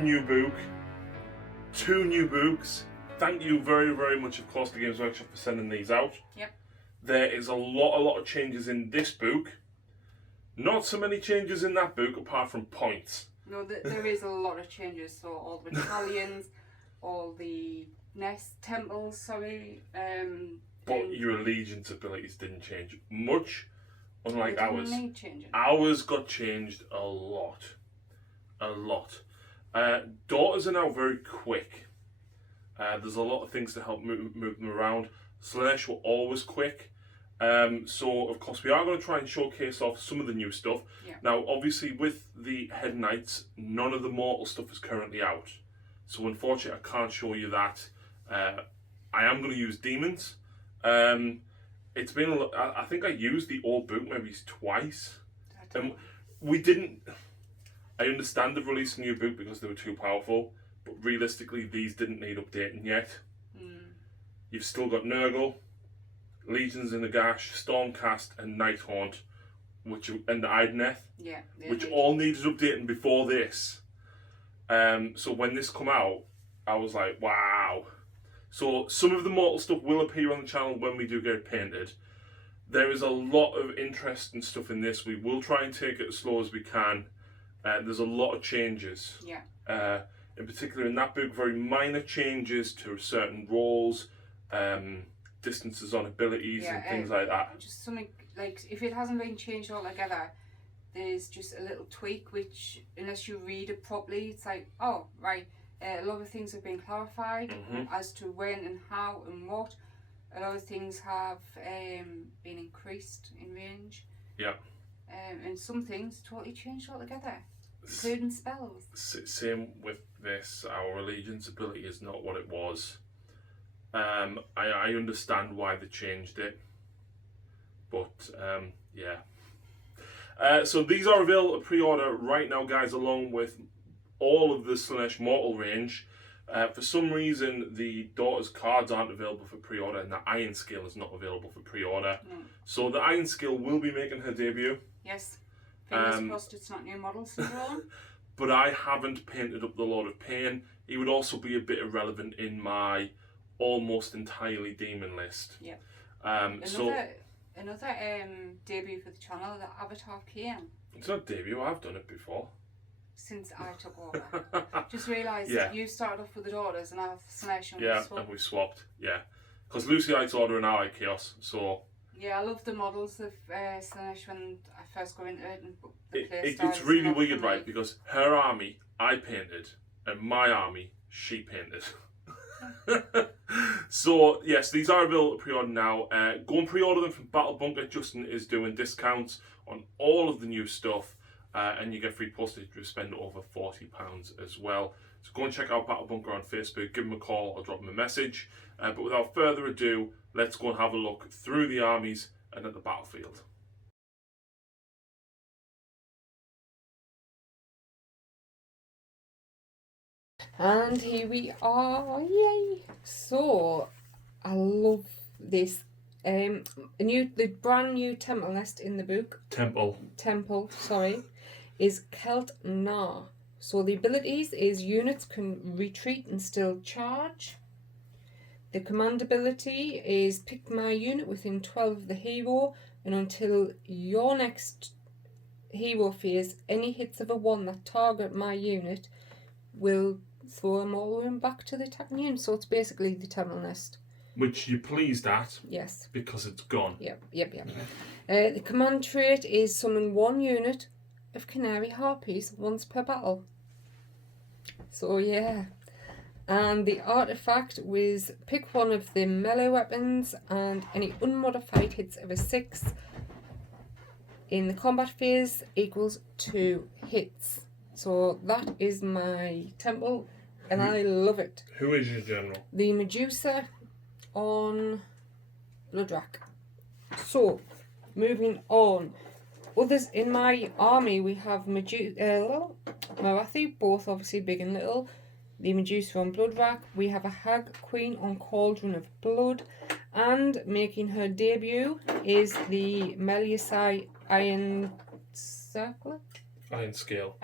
one new book, 2 new books. Thank you very, very much, of course, to Games Workshop for sending these out. Yep. There is a lot of changes in this book. Not so many changes in that book, apart from points. No, there is a lot of changes. So all the battalions, all the temples, sorry. But your allegiance abilities didn't change much, unlike ours. Need changing. Ours got changed a lot. Daughters are now very quick. There's a lot of things to help move them around. Slaanesh were always quick. So, of course, we are going to try and showcase off some of the new stuff. Yeah. Now, obviously, with the Hedonites, none of the mortal stuff is currently out. So, unfortunately, I can't show you that. I am going to use demons. It's been, I think I used the old book maybe twice. I understand they've released a new book because they were too powerful, but realistically, these didn't need updating yet. You've still got Nurgle, Legions in the Gash, Stormcast, and Nighthaunt, and the Idoneth, which all needed updating before this. So when this come out, I was like, wow. So some of the mortal stuff will appear on the channel when we do get it painted. There is a lot of interest and stuff in this. We will try and take it as slow as we can. There's a lot of changes. Yeah. In particular, in that book, very minor changes to certain roles, distances on abilities, and things like that. Just something like, if it hasn't been changed altogether, there's just a little tweak which, unless you read it properly, it's like, oh, right, a lot of things have been clarified as to when and how and what. A lot of things have been increased in range. Yeah. And some things totally changed altogether, including spells. Same with this. Our allegiance ability is not what it was. I understand why they changed it, but yeah. So these are available to pre-order right now, guys, along with all of the Slaanesh Mortal range. For some reason, the Daughters cards aren't available for pre-order, and the Iron Scale is not available for pre-order. No. So the Iron Scale will be making her debut. Yes. Fingers crossed it's not new model syndrome. But I haven't painted up the Lord of Pain. He would also be a bit irrelevant in my almost entirely demon list. Yeah. Another debut for the channel, the Avatar of Khaine. It's not debut, I've done it before. Since I took over. Just realised you started off with the Daughters and I have Slaanesh and we swapped. Yeah. Because Lucy likes Order and I like Chaos, so... Yeah, I love the models of Slaanesh when I first got into it. And it's really weird, right? Because her army, I painted, and my army, she painted. So, yes, these are available to pre-order now. Go and pre-order them from Battle Bunker. Justin is doing discounts on all of the new stuff. And you get free postage if you spend over £40 as well. So go and check out Battle Bunker on Facebook, give them a call or drop them a message. But without further ado, let's go and have a look through the armies and at the battlefield. And here we are, yay! So, I love this. The brand new temple nest in the book. Temple, sorry. Is Kelt Na. So the abilities is units can retreat and still charge. The command ability is pick my unit within 12 of the hero, and until your next hero phase, any hits of a 1 that target my unit will throw them all the way back to the attacking unit. So it's basically the temple nest. Which you're pleased at. Yes. Because it's gone. Yep. The command trait is summon 1 unit of Canary Harpies once per battle. So yeah. And the artifact was pick 1 of the melee weapons and any unmodified hits of a 6 in the combat phase equals 2 hits. So that is my temple and I love it. Who is your general? The Medusa on Bloodrack. So, moving on. Others in my army, we have Marathi, both obviously big and little. The Medusa on Bloodrack. We have a Hag Queen on Cauldron of Blood. And making her debut is the Meliusai Iron Scale,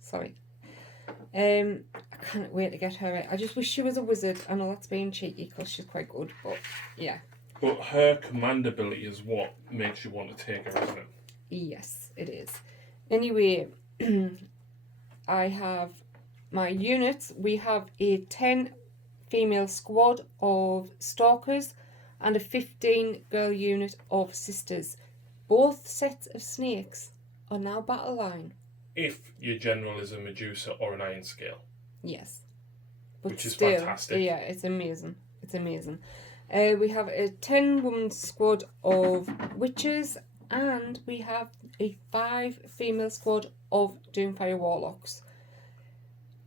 sorry. I can't wait to get her out. I just wish she was a wizard. I know that's being cheeky because she's quite good, but yeah. But her command ability is what makes you want to take her, isn't it? Yes, it is. Anyway, I have my units. We have a 10 female squad of stalkers and a 15 girl unit of sisters. Both sets of snakes are now battle line. If your general is a Medusa or an Iron Scale. Yes. But which is still, fantastic. Yeah, it's amazing. It's amazing. We have a 10-woman squad of witches, and we have a 5 female squad of Doomfire Warlocks.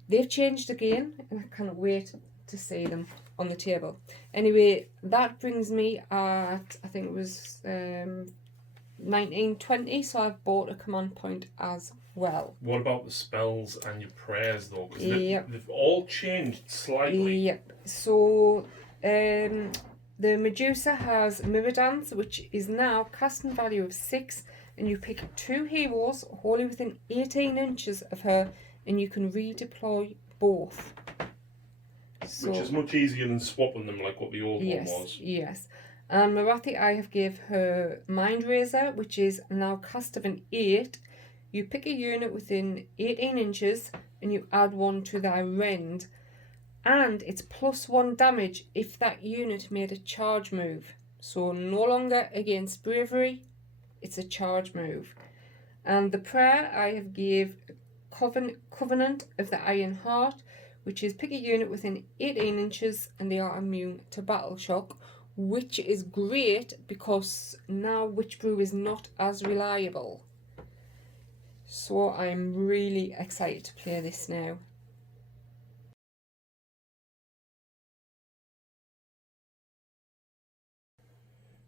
They've changed again, and I can't wait to see them on the table. Anyway, that brings me at, I think it was 1920, so I've bought a command point as well. What about the spells and your prayers, though? Because they've all changed slightly. Yep. So, the Medusa has Mirror Dance, which is now casting value of 6, and you pick 2 heroes wholly within 18 inches of her, and you can redeploy both. So, which is much easier than swapping them like what the old one was. Yes. And Marathi, I have gave her Mind Razor, which is now cast of an 8. You pick a unit within 18 inches, and you add 1 to their rend. And it's +1 damage if that unit made a charge move. So no longer against bravery, it's a charge move. And the prayer I have gave Covenant of the Iron Heart, which is pick a unit within 18 inches and they are immune to battle shock, which is great because now Witch Brew is not as reliable. So I'm really excited to play this now.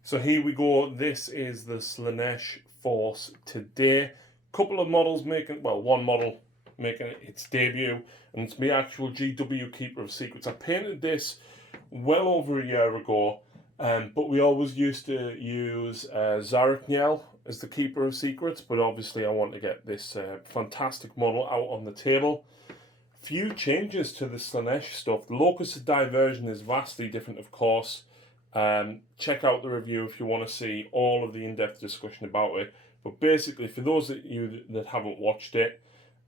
So here we go. This is the Slaanesh force today. Couple of models making, well, one model making its debut, and it's my actual GW Keeper of Secrets. I painted this well over a year ago, but we always used to use Zarek as the Keeper of Secrets, but obviously I want to get this fantastic model out on the table. Few changes to the Slaanesh stuff. The Locus of Diversion is vastly different, of course. Check out the review if you want to see all of the in-depth discussion about it. But basically, for those of you that haven't watched it,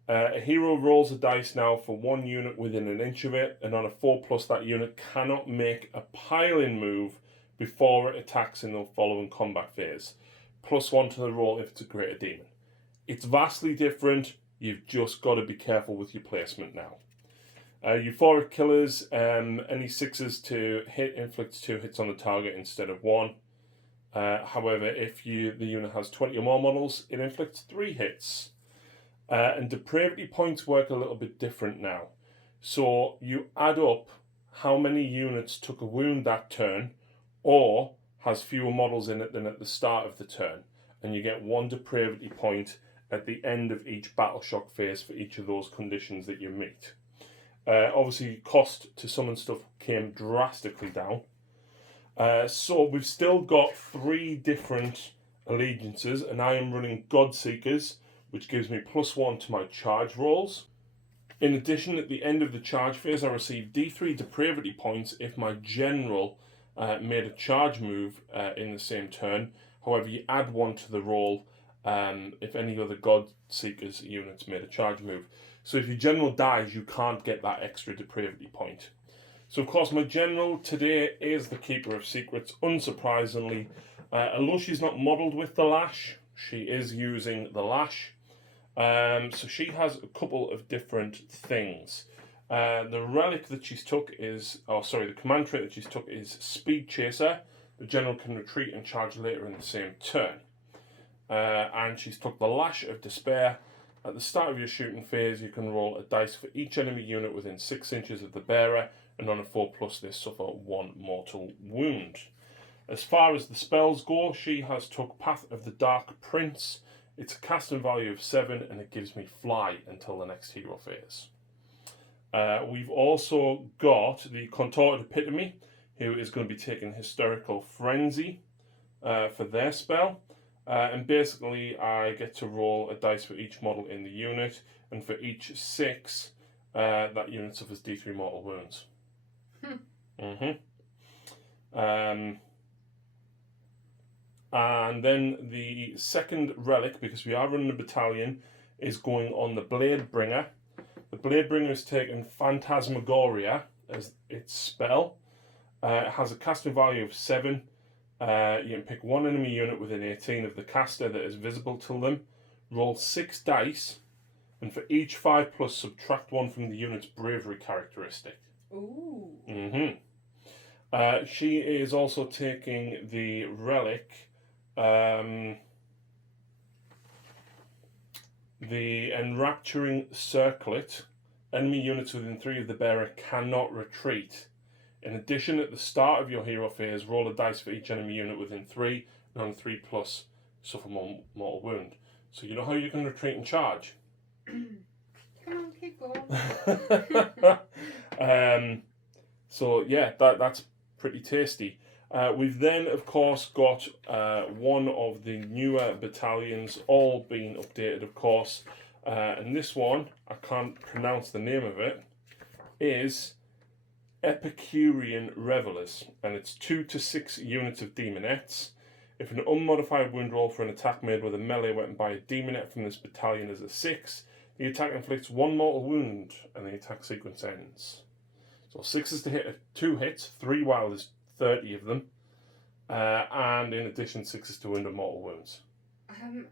a hero rolls a dice now for 1 unit within an inch of it, and on a 4+, that unit cannot make a piling move before it attacks in the following combat phase. +1 to the roll if it's a greater demon. It's vastly different. You've just got to be careful with your placement now. Euphoric Killers, any 6s to hit inflicts 2 hits on the target instead of 1. However, if the unit has 20 or more models, it inflicts 3 hits. And depravity points work a little bit different now. So you add up how many units took a wound that turn, or has fewer models in it than at the start of the turn, and you get 1 depravity point at the end of each battle shock phase for each of those conditions that you meet. Obviously, cost to summon stuff came drastically down. So we've still got 3 different allegiances, and I am running Godseekers, which gives me +1 to my charge rolls. In addition, at the end of the charge phase, I receive D3 depravity points if my general made a charge move in the same turn. However, you add 1 to the roll if any other Godseekers units made a charge move. So if your general dies, you can't get that extra depravity point. So of course my general today is the Keeper of Secrets, unsurprisingly. Although she's not modelled with the lash, she is using the lash. So she has a couple of different things. The relic that she's took is, the command trait that she's took is Speed Chaser. The general can retreat and charge later in the same turn. And she's took the Lash of Despair. At the start of your shooting phase, you can roll a dice for each enemy unit within 6 inches of the bearer, and on a 4+, they suffer 1 mortal wound. As far as the spells go, she has took Path of the Dark Prince. It's a casting value of 7, and it gives me Fly until the next hero phase. We've also got the Contorted Epitome, who is going to be taking Hysterical Frenzy for their spell. And basically I get to roll a dice for each model in the unit, and for each 6 that unit suffers D3 mortal wounds. And then the second relic, because we are running a battalion, is going on the Blade Bringer. The Blade Bringer is taking Phantasmagoria as its spell. It has a casting value of 7. You can pick one enemy unit within 18 of the caster that is visible to them. Roll 6 dice, and for each 5+, subtract 1 from the unit's bravery characteristic. Ooh. She is also taking the relic, the Enrapturing Circlet. Enemy units within 3 of the bearer cannot retreat. In addition, at the start of your hero phase, roll a dice for each enemy unit within 3, and on 3+, suffer mortal wound. So you know how you can retreat and charge? Come on, keep going. So yeah, that's pretty tasty. We've then, of course, got one of the newer battalions, all being updated, of course. And this one, I can't pronounce the name of it, is Epicurean Revelers. And it's 2 to 6 units of demonettes. If an unmodified wound roll for an attack made with a melee weapon by a demonette from this battalion is a 6, the attack inflicts 1 mortal wound and the attack sequence ends. So 6 is to hit 2 hits, 3 while there's 30 of them. And in addition, 6 is to wound and mortal wounds.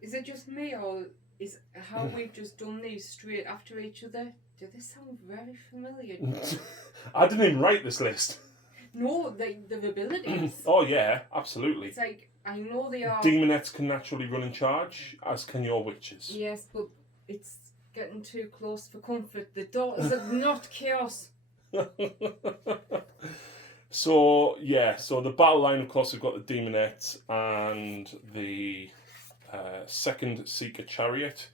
Is it just me, or is how we've just done these straight after each other? Do they sound very familiar? I didn't even write this list. No, the abilities. Oh yeah, absolutely. It's like, I know they are... Demonettes can naturally run and charge, as can your witches. Yes, but it's getting too close for comfort. The daughters of not chaos. So the battle line, of course, we've got the demonettes and the second Seeker Chariot.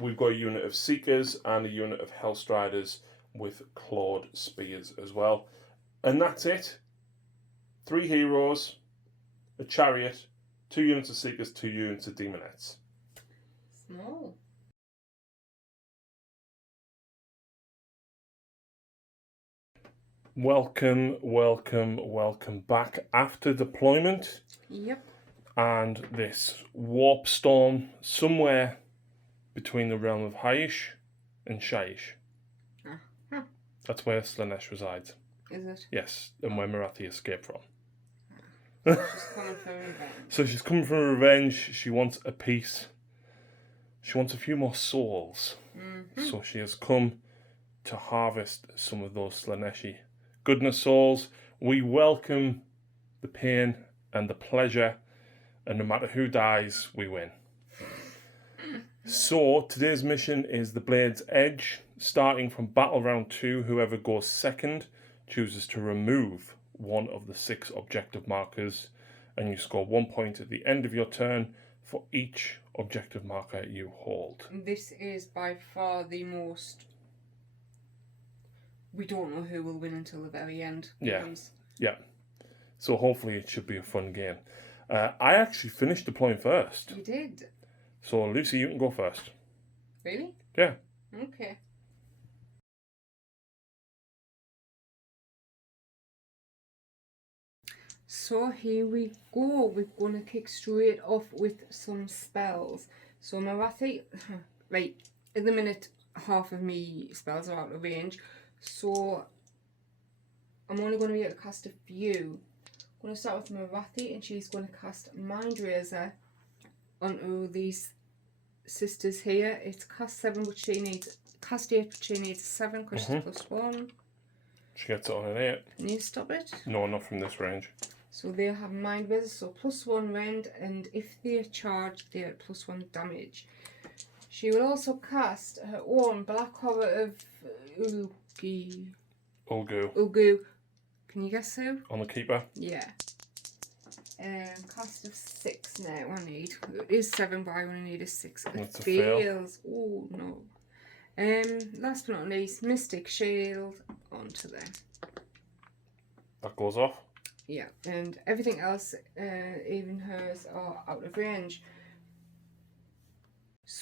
We've got a unit of Seekers and a unit of Hellstriders with clawed spears as well. And that's it. 3 heroes, a chariot, 2 units of Seekers, 2 units of demonettes. Small. Welcome back after deployment. Yep. And this warp storm somewhere between the realm of Haish and Shaish. That's where Slaanesh resides. Is it? Yes, and where Marathi escaped from. She's coming for revenge. So she's coming for revenge. She wants a peace. She wants a few more souls. So she has come to harvest some of those Slaaneshi goodness souls. We welcome the pain and the pleasure, and no matter who dies, we win. So today's mission is the Blade's Edge. Starting from battle round 2, whoever goes second chooses to remove one of the 6 objective markers, and you score 1 point at the end of your turn for each objective marker you hold. This is by far the most... We don't know who will win until the very end. Yeah. So hopefully it should be a fun game. I actually finished deploying first. You did? So Lucy, you can go first. Really? Yeah. Okay. So here we go. We're going to kick straight off with some spells. So Marathi, right, at the minute half of me spells are out of range. So I'm only going to be able to cast a few. I'm going to start with Marathi, and she's going to cast Mind Razor onto these sisters here. It's cast 7, but she needs cast 8, but she needs 7 because she's +1. She gets it on an 8. Can you stop it? No, not from this range. So they have Mind Razor, so +1 rend, and if they charge, they're +1 damage. She will also cast her own Black Horror of Ulgu. Can you guess who? On the keeper? Yeah. Cast of 6 now, I need. It is 7, but I only need a 6. That's It a fail. fails. Oh, no. Last but not least, Mystic Shield onto them. That goes off. Yeah, and everything else, even hers, are out of range.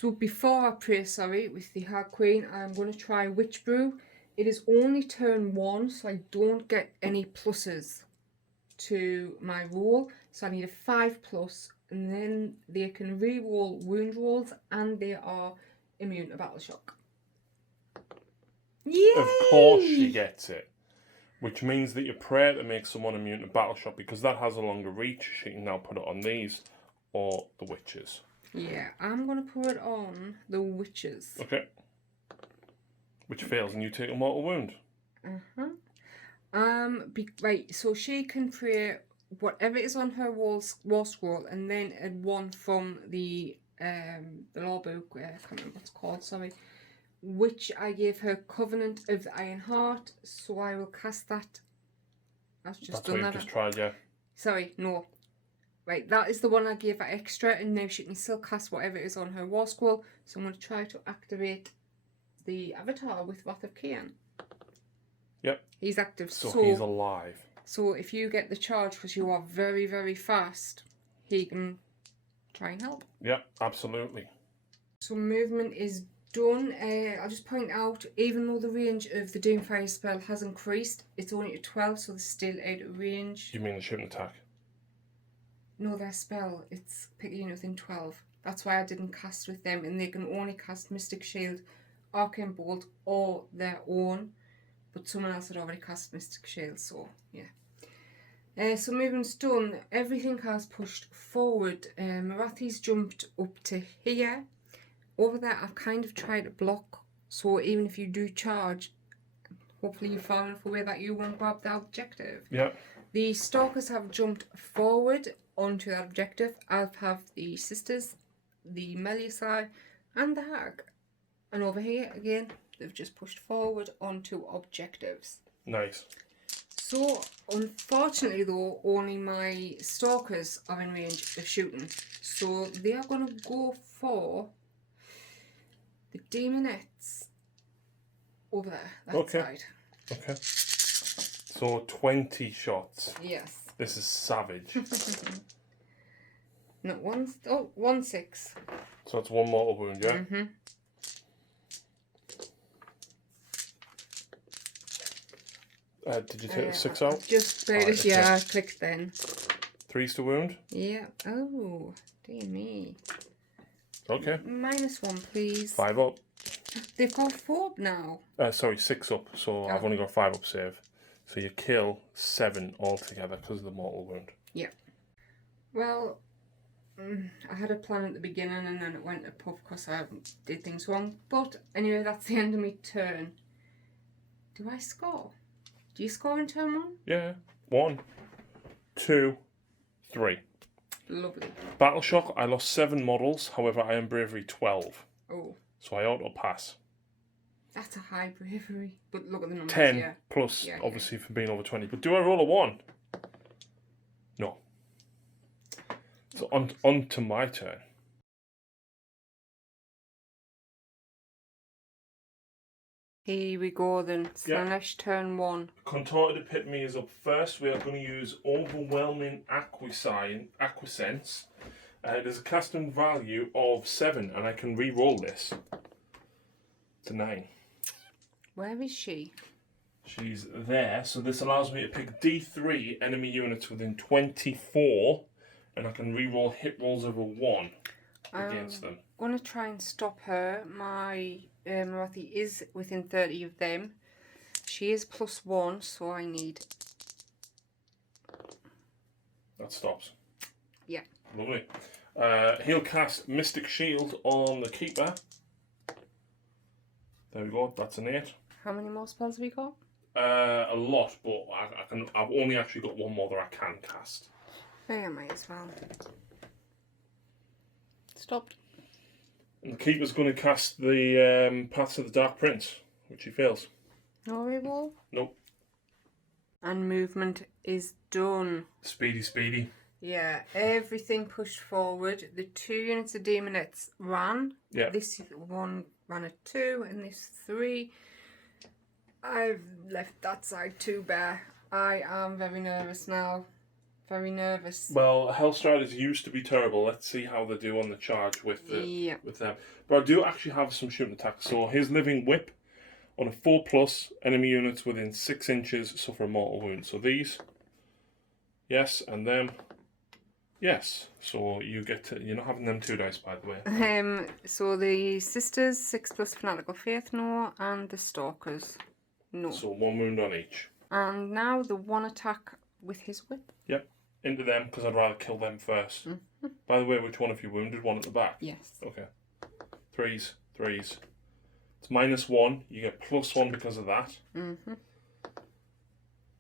So before I pray, with the Hag Queen, I'm going to try Witch Brew. It is only turn 1, so I don't get any pluses to my roll. So I need a 5+, and then they can re-roll wound rolls, and they are immune to battle shock. Yay! Of course she gets it. Which means that your prayer to make someone immune to battle shock, because that has a longer reach, she can now put it on these or the witches. Yeah, I'm going to put it on the witches. Okay. Which fails and you take a mortal wound. Right, so she can pray whatever is on her war scroll, and then add 1 from the law book, I can't remember what it's called, which I gave her Covenant of the Iron Heart, so I will cast that. That's what you've just tried, yeah. Sorry, no. Right, that is the one I gave her extra, and now she can still cast whatever is on her war scroll, so I'm going to try to activate the avatar with Wrath of Khaine. Yep. He's active, so he's alive. So if you get the charge, because you are very, very fast, he can try and help. Yep, absolutely. So movement is done. I'll just point out, even though the range of the Doomfire spell has increased, it's only at 12, so they're still out of range. You mean the shooting attack? No, their spell, it's picking within 12. That's why I didn't cast with them, and they can only cast Mystic Shield, Arcane Bolt, or their own. But someone else had already cast Mystic Shield, so yeah. So movement's done. Everything has pushed forward. Marathi's jumped up to here. Over there, I've kind of tried to block. So even if you do charge, hopefully you're far enough away that you won't grab the objective. Yeah. The Stalkers have jumped forward onto that objective, as have the Sisters, the Meliusai, and the Hag. And over here, again, they've just pushed forward onto objectives. Nice. So, unfortunately though, only my Stalkers are in range of shooting. So they are going to go for the Demonettes over there, that side. Okay. So 20 shots. Yes. This is savage. No, 1-6. So it's 1 mortal wound, yeah? Mm-hmm. Did you take the 6 out? Just played it, yeah, I clicked then. 3's to wound? Yeah. Oh, dear me. Okay. -1, please. 5 up. They've got 4 now. Sorry, 6 up. So I've only got 5 up save. So you kill 7 altogether because of the mortal wound. Yeah. Well, I had a plan at the beginning and then it went to puff because I did things wrong. But anyway, that's the end of my turn. Do I score? Do you score in turn 1? Yeah. 1, 2, 3. Lovely. Battle shock, I lost 7 models. However, I am bravery 12. Oh. So I auto pass. That's a high bravery. But look at the numbers. 10 yeah. plus, yeah, obviously, for being over 20. But do I roll a 1? No. So on to my turn. Here we go then. Slaanesh turn 1. Contorted Epitome is up first. We are going to use Overwhelming Acquiescence. There's a casting value of 7 and I can re-roll this to 9. Where is she? She's there, so this allows me to pick D3 enemy units within 24 and I can re-roll hit rolls of a 1 against them. I'm going to try and stop her. My Marathi is within 30 of them. She is +1, so I need... That stops. Yeah. Lovely. He'll cast Mystic Shield on the Keeper. There we go, that's an 8. How many more spells have we got? A lot, but I've only actually got 1 more that I can cast. Yeah, I might as well. Stopped. And the Keeper's going to cast the Paths of the Dark Prince, which he fails. No reroll? Nope. And movement is done. Speedy. Yeah, everything pushed forward. The 2 units of Demonettes ran. Yeah. This one ran at 2 and this 3. I've left that side 2 bare. I am very nervous now. Very nervous. Well, Hellstriders used to be terrible. Let's see how they do on the charge with them. But I do actually have some shooting attacks. So his Living Whip on a 4+, enemy units within 6 inches suffer a mortal wound. So these, yes, and them, yes. So you get to, you're not having them 2 dice, by the way. So the Sisters, 6+ Fanatical Faith, no, and the Stalkers, no. So 1 wound on each. And now the 1 attack with his whip. Yep, into them, because I'd rather kill them first. By the way, which one have you wounded? 1 at the back? Yes. Okay. 3s. It's -1. You get +1 because of that.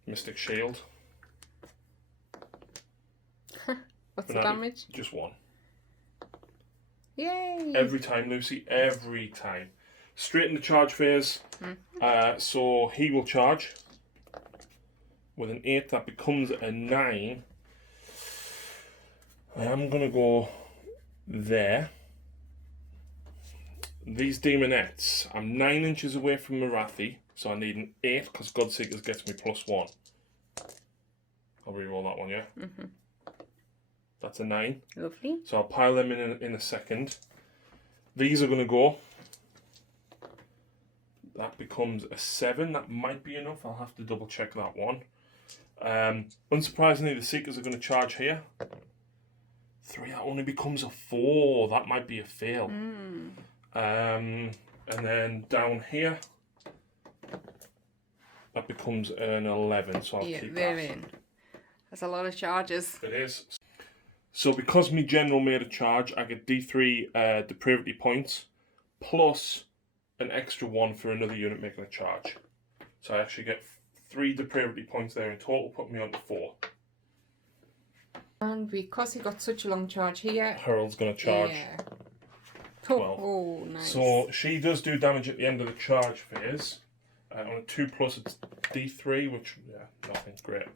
Mystic Shield. What's the damage? Just 1. Yay! Every time, Lucy. Every time. Straight in the charge phase. So he will charge. With an 8, that becomes a 9. I am going to go there. These Demonettes, I'm 9 inches away from Marathi, so I need an 8 because Godseekers gets me +1. I'll re-roll that one, yeah? That's a 9. Lovely. So I'll pile them in a second. These are going to go. That becomes a 7. That might be enough. I'll have to double check that one. Unsurprisingly, the Seekers are going to charge here. 3, that only becomes a 4. That might be a fail. And then down here, that becomes an 11. So I'll keep that. In. That's a lot of charges. It is. So because me general made a charge, I get D3 depravity points plus an extra 1 for another unit making a charge. So I actually get 3 depravity points there in total, put me on to 4. And because he got such a long charge here, Harold's going to charge 12. Oh, nice. So she does do damage at the end of the charge phase. On a 2+, it's D3, which, nothing, great.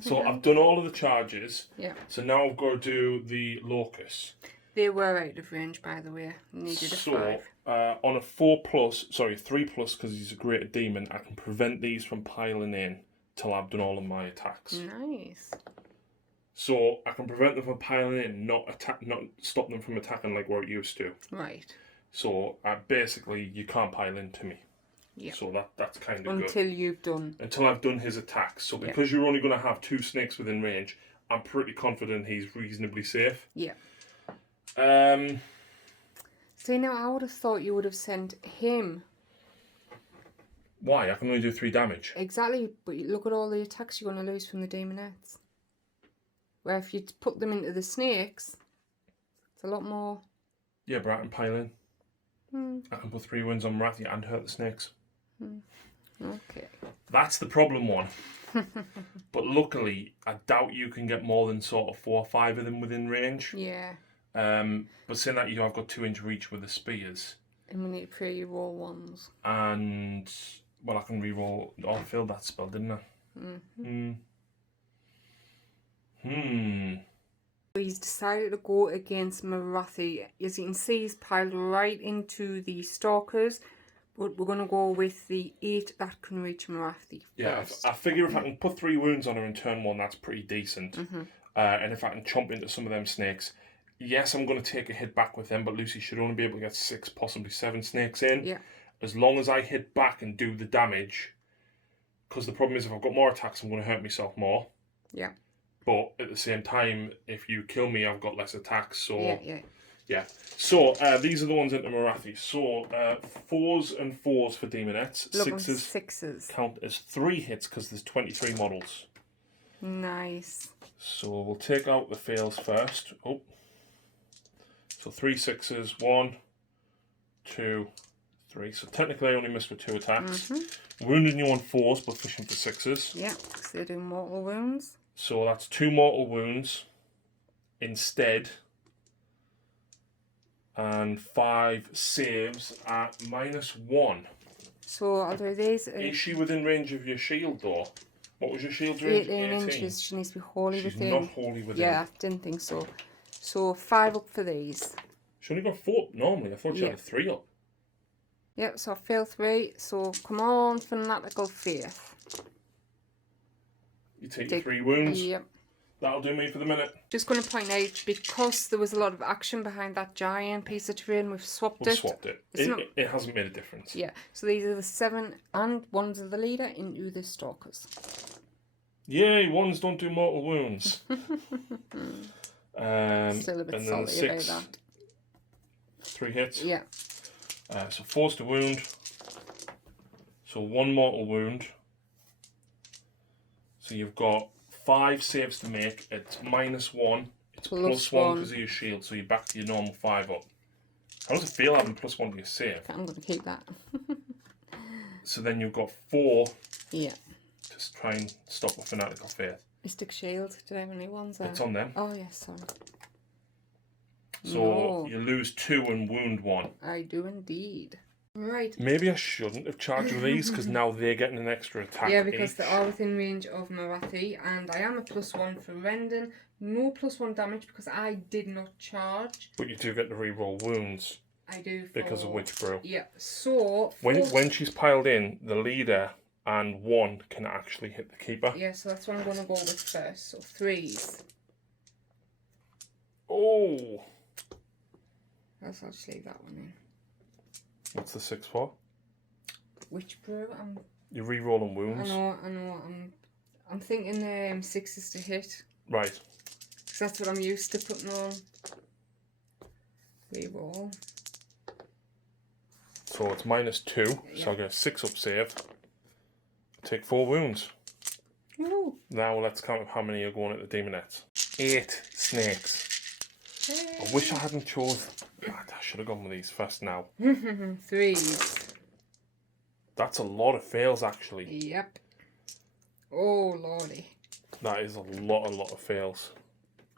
So I've done all of the charges. Yeah. So now I've got to do the Locust. They were out of range, by the way. Needed a 5. On a 3+, because he's a greater demon, I can prevent these from piling in till I've done all of my attacks. Nice. So I can prevent them from piling in, not stop them from attacking like what it used to. Right. So basically, you can't pile into me. Yeah. So that's kind of good. Until you've done. Until I've done his attacks. So because you're only going to have 2 snakes within range, I'm pretty confident he's reasonably safe. Yeah. See, now I would have thought you would have sent him. Why? I can only do 3 damage. Exactly, but look at all the attacks you're going to lose from the Demonettes. Where if you put them into the snakes, it's a lot more. Yeah, but I can pile in. I can put 3 wounds on Marathi and hurt the snakes. Okay. That's the problem one. But luckily, I doubt you can get more than sort of 4 or 5 of them within range. Yeah. But saying that, I've got 2-inch reach with the spears. And we need to pray you roll 1s. And, well, I can re-roll. Oh, I failed that spell, didn't I? He's decided to go against Marathi. As you can see, he's piled right into the Stalkers. But we're going to go with the 8 that can reach Marathi first. I figure if I can put 3 wounds on her in turn 1, that's pretty decent. And if I can chomp into some of them snakes, yes, I'm going to take a hit back with them, but Lucy should only be able to get 6, possibly 7 snakes in. Yeah. As long as I hit back and do the damage, because the problem is if I've got more attacks, I'm going to hurt myself more. Yeah. But at the same time, if you kill me, I've got less attacks. So Yeah. So these are the ones into Marathi. So 4s and 4s for Demonettes. 6s count as 3 hits because there's 23 models. Nice. So we'll take out the fails first. Oh. So 3 6s, 1, 2, 3. So technically I only missed with 2 attacks. Wounding you on 4s, but fishing for 6s. Yeah, because they do mortal wounds. So that's 2 mortal wounds instead. And 5 saves at -1. So I'll do these. Is she within range of your shield though? What was your shield range? 18 inches. She needs to be wholly within. She's not wholly within. Yeah, I didn't think so. So 5 up for these. She only got 4 normally. I thought she had a 3 up. Yep, so I failed 3. So come on, Fanatical Faith. You take 3 wounds. Yep. That'll do me for the minute. Just going to point out, because there was a lot of action behind that giant piece of terrain, we've swapped it. It hasn't made a difference. Yeah, so these are the 7 and 1s of the leader into the stalkers. Yay, 1s don't do mortal wounds. Still a bit and salty then about 6, that. 3 hits. Yeah. So 4's to wound. So 1 mortal wound. So you've got 5 saves to make. It's -1. It's +1 because of your shield, so you're back to your normal 5 up. How does it feel having +1 to your save? I'm going to keep that. So then you've got 4. Yeah. To try and stop a fanatical faith. Mystic Shield. Do I have any ones there? It's on them. Oh, yes, sorry. So you lose 2 and wound 1. I do indeed. Right. Maybe I shouldn't have charged with these because now they're getting an extra attack. Yeah, because each. they are within range of Marathi, and I am a +1 for Rendon. No +1 damage because I did not charge. But you do get to reroll wounds. I do. Because of Witch Brew. Yeah. So when she's piled in, the leader and 1 can actually hit the keeper. Yeah, so that's what I'm going to go with first. So 3s. Oh. I'll just leave that one in. What's the 6 for? Witch Brew. You're re-rolling wounds. I know. I'm thinking 6s to hit. Right. Because that's what I'm used to putting on. Reroll. So it's -2. Yeah. So I get a 6 up save. Take 4 wounds. Woo. Now let's count how many are going at the demonettes. 8 snakes. Hey. I wish I hadn't chose. God, I should have gone with these first now. 3s. That's a lot of fails actually. Yep. Oh lordy. That is a lot of fails.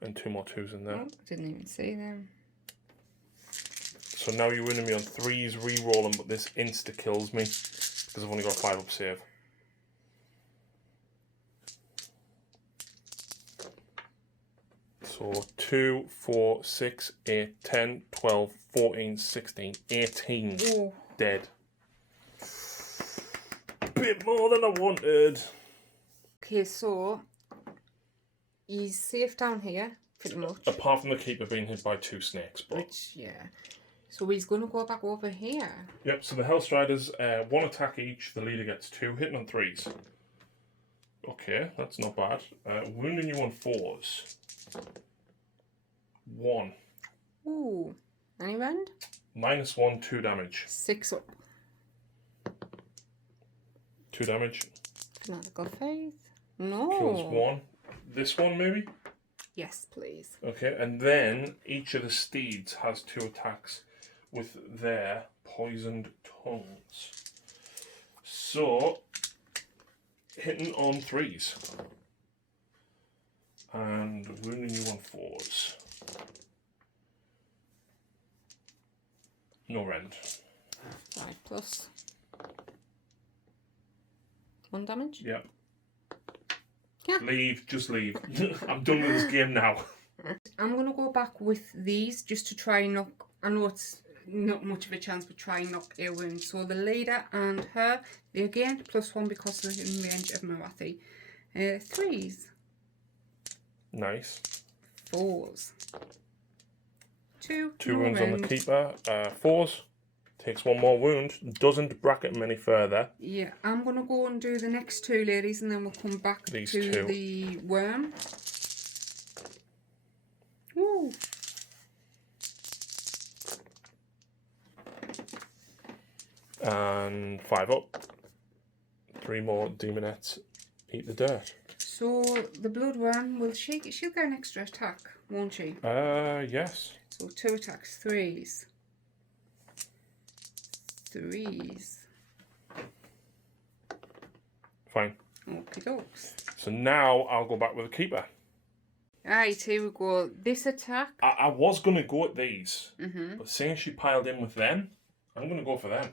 And 2 more 2s in there. Oh, didn't even see them. So now you're winning me on 3s, re-rolling, but this insta kills me because I've only got a 5 up save. So 2, 4, 6, 8, 10, 12, 14, 16, 18 Oh. dead. Bit more than I wanted. Okay, so he's safe down here, pretty much. Apart from the keeper being hit by 2 snakes, but Which, yeah. So he's going to go back over here. yep. So the Hellstriders, 1 attack each. The leader gets 2, hitting on 3s. Okay, that's not bad. Wounding you on 4s. 1. Ooh. Any round? -1, 2 damage. 6 up. 2 damage. Fanatical Faith. No. Kills 1. This one maybe? Yes, please. Okay, and then each of the steeds has 2 attacks with their poisoned tongues. So, hitting on 3s. And wounding you on 4s. No rend. 5 plus. 1 damage? Yep. Yeah. Leave, just leave. I'm done with this game now. I'm going to go back with these just to try and knock. I know it's not much of a chance, but try and knock a wound. So the leader and her, they again +1 because they're in range of Marathi. 3s. Nice. 4s. 2. 2 wounds on the keeper. 4s. Takes 1 more wound. Doesn't bracket them any further. Yeah, I'm going to go and do the next 2 ladies and then we'll come back These to 2. the worm. Woo. And 5 up. 3 more demonettes eat the dirt. So the bloodworm will she'll get an extra attack, won't she? Yes. So 2 attacks, 3s. 3s. Fine. Okie dokes. So now I'll go back with the keeper. Right, here we go. This attack. I was going to go at these, but seeing she piled in with them, I'm going to go for them.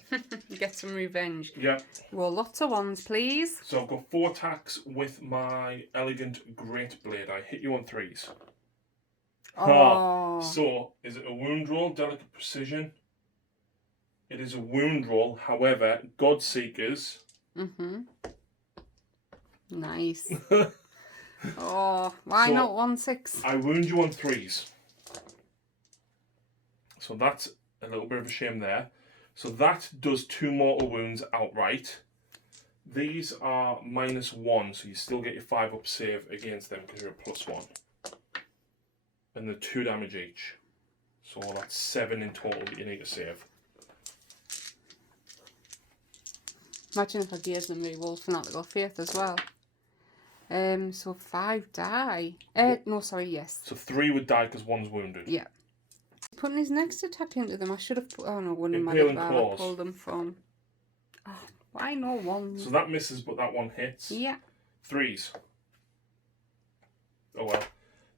Get some revenge. Yeah. Roll lots of 1s, please. So I've got 4 attacks with my elegant great blade. I hit you on 3s. Oh. So, is it a wound roll, delicate precision? It is a wound roll. However, God Seekers. Nice. Oh, why not 1/6? I wound you on 3s. So that's a little bit of a shame there. So that does 2 mortal wounds outright. These are -1, so you still get your 5 up save against them because you're a +1. And they're 2 damage each. So that's 7 in total that you need to save. Imagine if I gave them reroll fanatical faith as well. So 5 die. No, sorry, yes. So 3 would die because 1's wounded. Yeah. Putting his next attack into them, I should have put. Oh no, one in my Impaling I claws. pulled them from. Oh, why no 1? So that misses, but that one hits. Yeah. 3s. Oh well.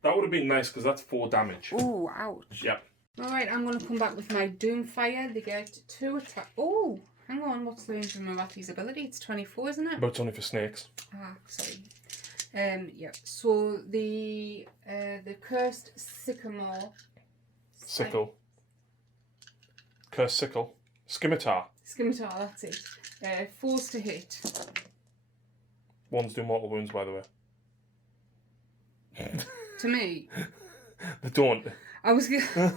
That would have been nice because that's 4 damage. Oh, ouch. Yep. Alright, I'm going to come back with my Doomfire. They get 2 attack. Oh, hang on. What's the range of Marathi's ability? It's 24, isn't it? But it's only for snakes. Ah, sorry. Yeah. So the cursed Sycamore. Sickle. Curse sickle. Scimitar. Scimitar, that's it. 4s to hit. 1s do mortal wounds, by the way. To me. They don't. I was gonna.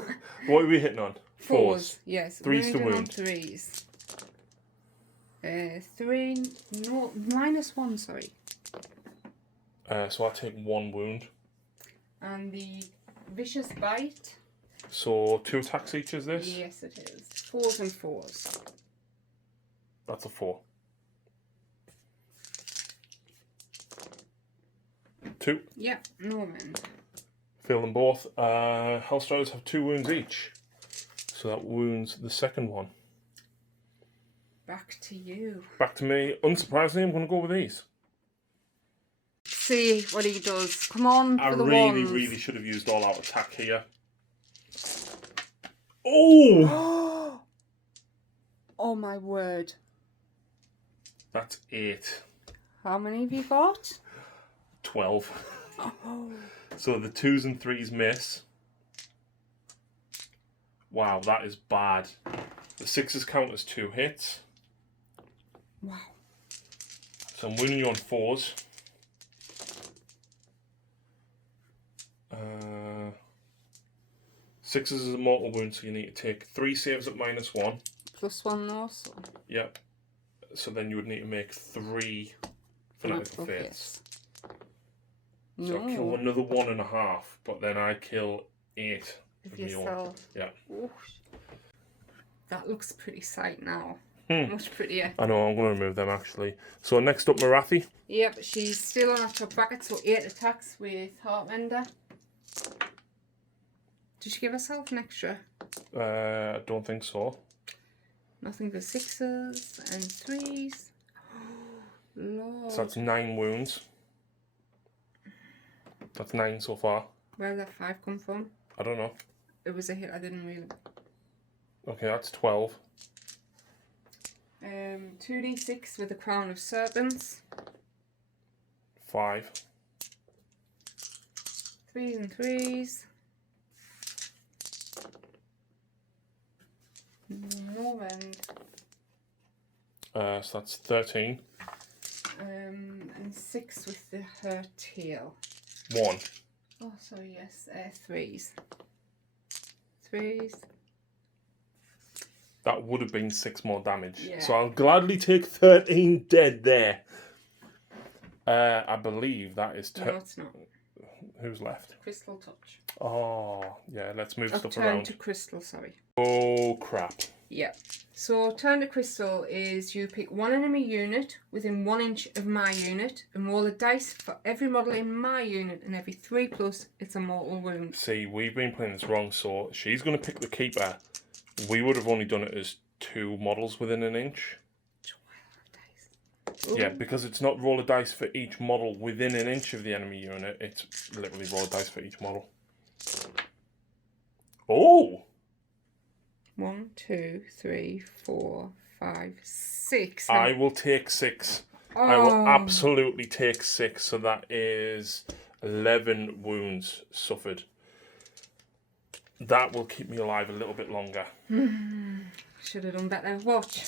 What are we hitting on? 4s. Yes. 3s to wound. 3s. 3. No, -1. Sorry. So I take 1 wound. And the vicious bite. So 2 attacks each is this? Yes, it is. 4s and 4s. That's a 4. 2. Yep, Normand. Fail them both. Hellstriders have 2 wounds each. So that wounds the second one. Back to you. Back to me. Unsurprisingly, I'm going to go with these. See what he does. Come on for the ones. really should have used all-out attack here. Oh! Oh my word. That's 8. How many have you got? 12. Oh. So the 2s and 3s miss. Wow, that is bad. The 6s count as 2 hits. Wow. So I'm winning you on 4s. 6s is a mortal wound, so you need to take 3 saves at -1. +1 also. Yep. So then you would need to make 3 fanatical faiths. So I kill another 1.5, but then I kill 8 of my own. yourself. Yeah. Ooh. That looks pretty sight now. Much prettier. I know, I'm going to remove them actually. So next up, Marathi. Yep, she's still on her top bracket, so 8 attacks with Heartrender. Did she give herself an extra? I don't think so. Nothing but 6s and 3s. Lord. So that's 9 wounds. That's 9 so far. Where did that 5 come from? I don't know. It was a hit, I didn't really. Okay, that's 12. 2d6 with the Crown of Serpents. 5. 3s and 3s. Normand. So that's 13. And 6 with her tail. 1. Oh, sorry, yes. 3s. 3s. That would have been 6 more damage. Yeah. So I'll gladly take 13 dead there. I believe that is... No, it's not. Who's left? Crystal Touch. Oh, yeah, let's move stuff Turn around. to Crystal, sorry. Oh, crap. Yeah. So Turn to Crystal is you pick one enemy unit within 1 inch of my unit and roll a dice for every model in my unit, and every 3+, it's a mortal wound. See, we've been playing this wrong, so she's going to pick the Keeper. We would have only done it as 2 models within 1 inch. Ooh. Yeah, because it's not roll a dice for each model within 1 inch of the enemy unit. It's literally roll a dice for each model. Oh! 1, 2, 3, 4, 5, 6. I will take 6. Oh. I will absolutely take 6. So that is 11 wounds suffered. That will keep me alive a little bit longer. Should have done better. Watch.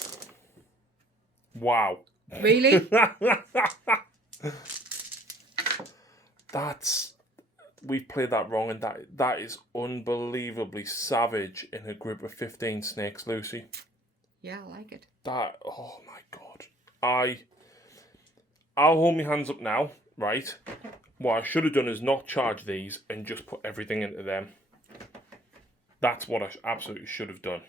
Wow. Really? we've played that wrong, and that is unbelievably savage in a group of 15 snakes, Lucy. Yeah, I like it. That, oh my God. I'll hold my hands up now, right? What I should have done is not charge these and just put everything into them. That's what I absolutely should have done.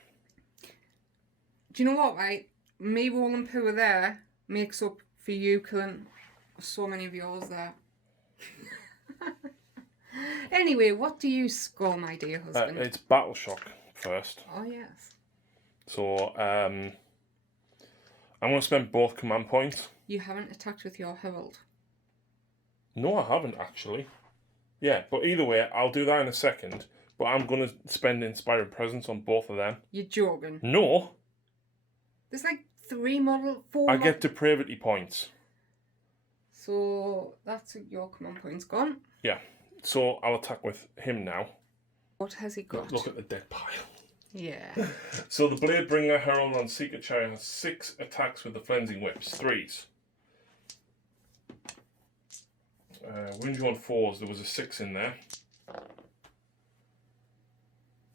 Do you know what, right? Me rolling poor there makes up for you killing so many of yours there. Anyway, what do you score, my dear husband? It's Battle Shock first. Oh, yes. So, I'm going to spend both command points. You haven't attacked with your Herald. No, I haven't, actually. Yeah, but either way, I'll do that in a second. But I'm going to spend Inspired Presence on both of them. You're joking. No. There's like 4 I get depravity points. So, that's your command points gone. Yeah. So, I'll attack with him now. What has he got? Look at the dead pile. Yeah. So, the Bladebringer Herald on Seeker Chariot has 6 attacks with the Flensing Whips. 3s. Wound you on 4s. There was a 6 in there.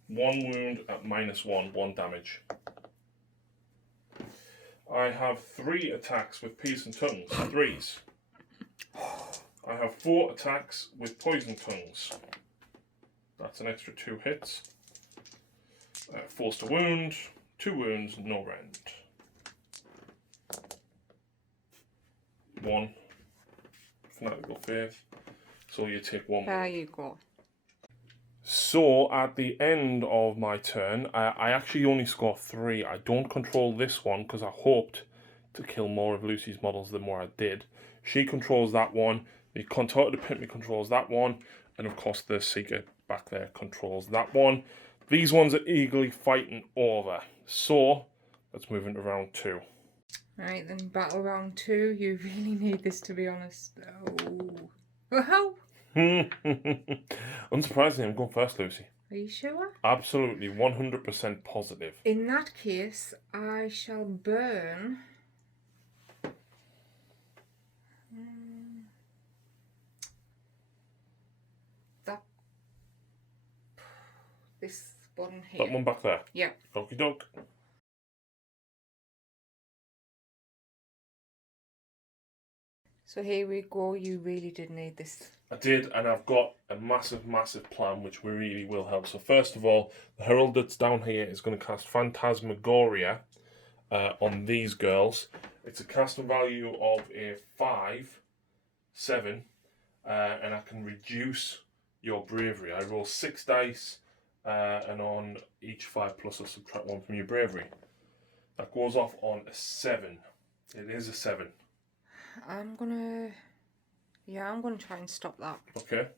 1 wound at -1, 1 damage. I have 3 attacks with Piercing Tongues, 3s. I have 4 attacks with Poison Tongues. That's an extra 2 hits. Force to wound, 2 wounds, no rend. 1 Fanatical Faith. So you take 1. There you go. So, at the end of my turn, I actually only score 3. I don't control this one because I hoped to kill more of Lucy's models the more I did. She controls that one. The Contorted Epitome controls that one. And of course, the Seeker back there controls that one. These ones are eagerly fighting over. So, let's move into round 2. Right, then battle round 2. You really need this, to be honest. Oh. Whoa! Unsurprisingly, I'm going first, Lucy. Are you sure? Absolutely, 100% positive. In that case, I shall burn... this button here. That one back there? Yeah. Okie doke. So here we go. You really did need this. I did, and I've got a massive, massive plan which really will help. So first of all, the Herald that's down here is going to cast Phantasmagoria on these girls. It's a casting value of a 5, 7, and I can reduce your bravery. I roll 6 dice, and on each 5 plus I subtract 1 from your bravery. That goes off on a 7. It is a 7. I'm gonna try and stop that. Okay.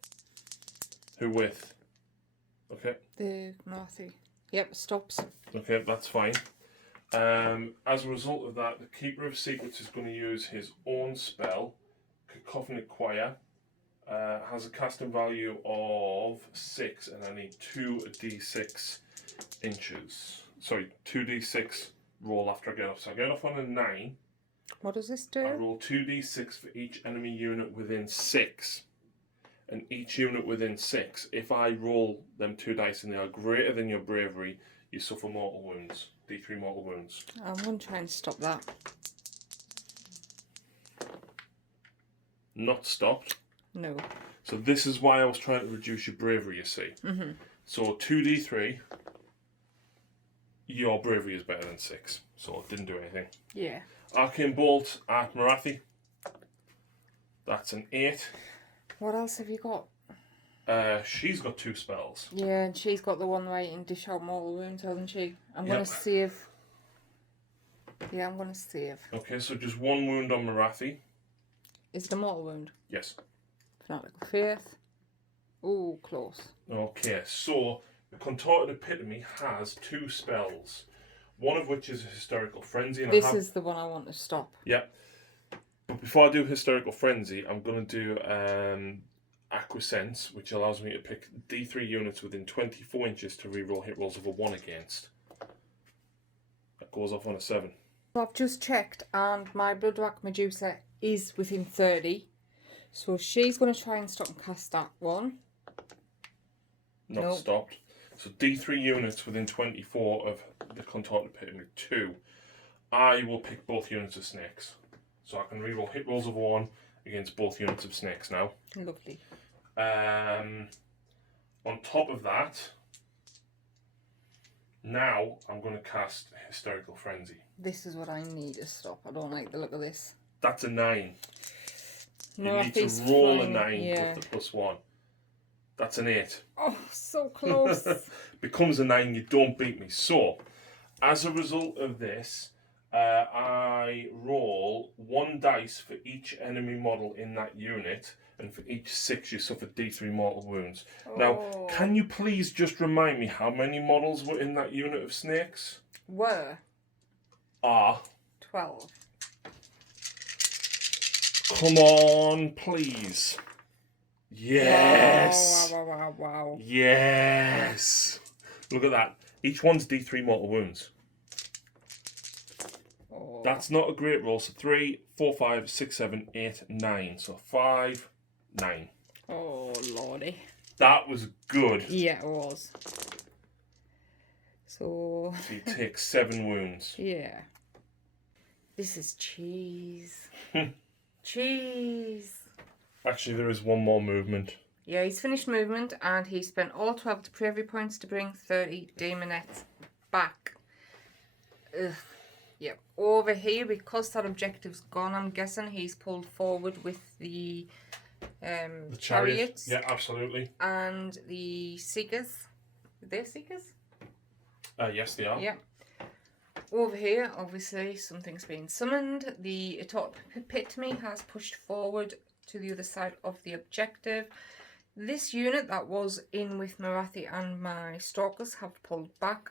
Who with? Okay. The Northy. Yep, stops. Okay, that's fine. As a result of that, the Keeper of Secrets is going to use his own spell, Cacophonic Choir. Has a casting value of 6, and I need 2d6 inches. Sorry, 2d6 roll after I get off. So I get off on a 9. What does this do? I roll 2d6 for each enemy unit within 6. And each unit within 6, if I roll them 2 dice and they are greater than your bravery, you suffer mortal wounds. D3 mortal wounds. I'm going to try and stop that. Not stopped. No. So this is why I was trying to reduce your bravery, you see. Mm-hmm. So 2d3, your bravery is better than 6. So it didn't do anything. Yeah. Arcane Bolt at Marathi. That's an 8. What else have you got? She's got 2 spells. Yeah, and she's got the one where you can dish out mortal wounds, hasn't she? I'm going to save. Yeah, I'm going to save. Okay, so just 1 wound on Marathi. Is it a mortal wound? Yes. Fanatical Faith. Oh, close. Okay, so the Contorted Epitome has 2 spells. One of which is a Hysterical Frenzy. And this is the one I want to stop. Yeah. But before I do Hysterical Frenzy, I'm going to do Acquiescence, which allows me to pick D3 units within 24 inches to reroll hit rolls of a 1 against. That goes off on a 7. I've just checked, and my Bloodwrack Medusa is within 30. So she's going to try and stop and cast that one. Not Nope. stopped. So D3 units within 24 of the contorted pyramid 2. I will pick both units of snakes. So I can reroll hit rolls of 1 against both units of snakes now. Lovely. On top of that, now I'm going to cast Hysterical Frenzy. This is what I need to stop. I don't like the look of this. That's a 9. No, you need to roll a 9 with the +1. That's an 8. Oh, so close. Becomes a 9, you don't beat me. So, as a result of this, I roll 1 dice for each enemy model in that unit, and for each 6 you suffer D3 mortal wounds. Oh. Now, can you please just remind me how many models were in that unit of snakes? Were Ah. 12. Come on, please. Yes. Wow, wow, wow, wow. Yes. Look at that. Each one's D3 mortal wounds. Oh. That's not a great roll. So 3, 4, 5, 6, 7, 8, 9. So 5, 9. Oh, lordy. That was good. Yeah, it was. So you take 7 wounds. Yeah. This is cheese. Cheese. Actually, there is one more movement. Yeah, he's finished movement and he spent all 12 depravity points to bring 30 demonettes back. Ugh. Yep. Over here, because that objective's gone, I'm guessing he's pulled forward with the chariots. Yeah, absolutely. And the seekers. Are they seekers? Yes, they are. Yeah. Over here, obviously, something's been summoned. The epitome has pushed forward to the other side of the objective. This unit that was in with Marathi and my stalkers have pulled back,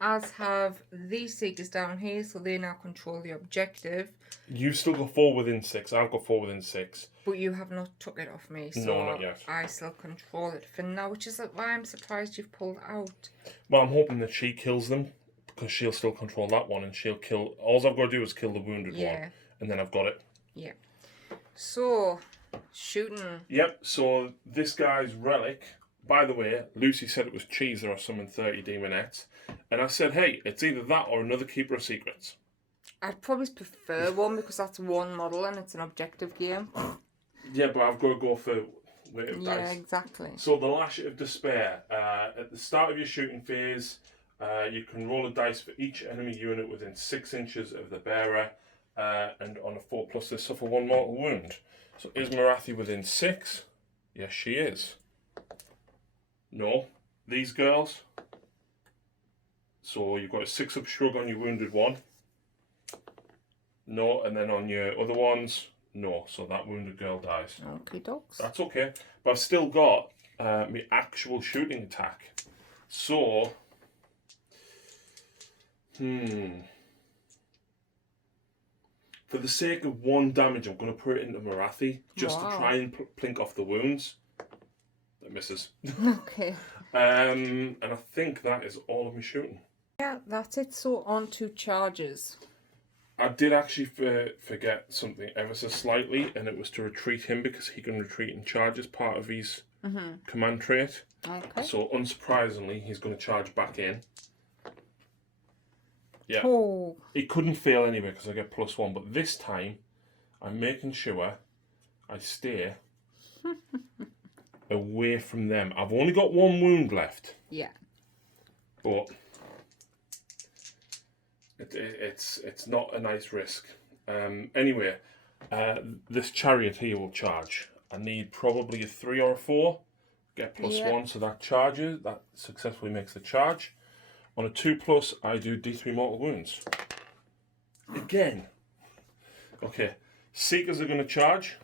as have these seekers down here, so they now control the objective. You've still got 4 within 6. I've got 4 within 6. But you have not took it off me, so No, not yet. I still control it for now, which is why I'm surprised you've pulled out. Well, I'm hoping that she kills them, because she'll still control that one, and she'll kill... All I've got to do is kill the wounded one, and then I've got it. Yeah. So, shooting. Yep, so this guy's relic... By the way, Lucy said it was cheese or summoned 30 demonettes, and I said, hey, it's either that or another Keeper of Secrets. I'd probably prefer one because that's one model and it's an objective game. Yeah, but I've got to go for weight of dice. Yeah, exactly. So the Lash of Despair. At the start of your shooting phase, you can roll a dice for each enemy unit within 6 inches of the bearer, and on a 4+, they suffer 1 mortal wound. So is Marathi within 6? Yes, she is. No. These girls. So you've got a 6-up shrug on your wounded one. No, and then on your other ones, no. So that wounded girl dies. Okay, dogs. That's okay. But I've still got my actual shooting attack. So, for the sake of 1 damage, I'm going to put it into Marathi just to try and plink off the wounds. That misses. Okay. And I think that is all of my shooting. Yeah, that's it. So on to charges. I did actually forget something ever so slightly, and it was to retreat him because he can retreat and charge as part of his command trait. Okay. So unsurprisingly, he's going to charge back in. Yeah. Oh. He couldn't fail anyway because I get +1, but this time I'm making sure I stay away from them. I've only got 1 wound left. Yeah. But it's not a nice risk. Anyway, this chariot here will charge. I need probably a 3 or a 4. Get +1, so that charges. That successfully makes the charge. On a 2+, I do D3 mortal wounds. Again. Okay, Seekers are going to charge.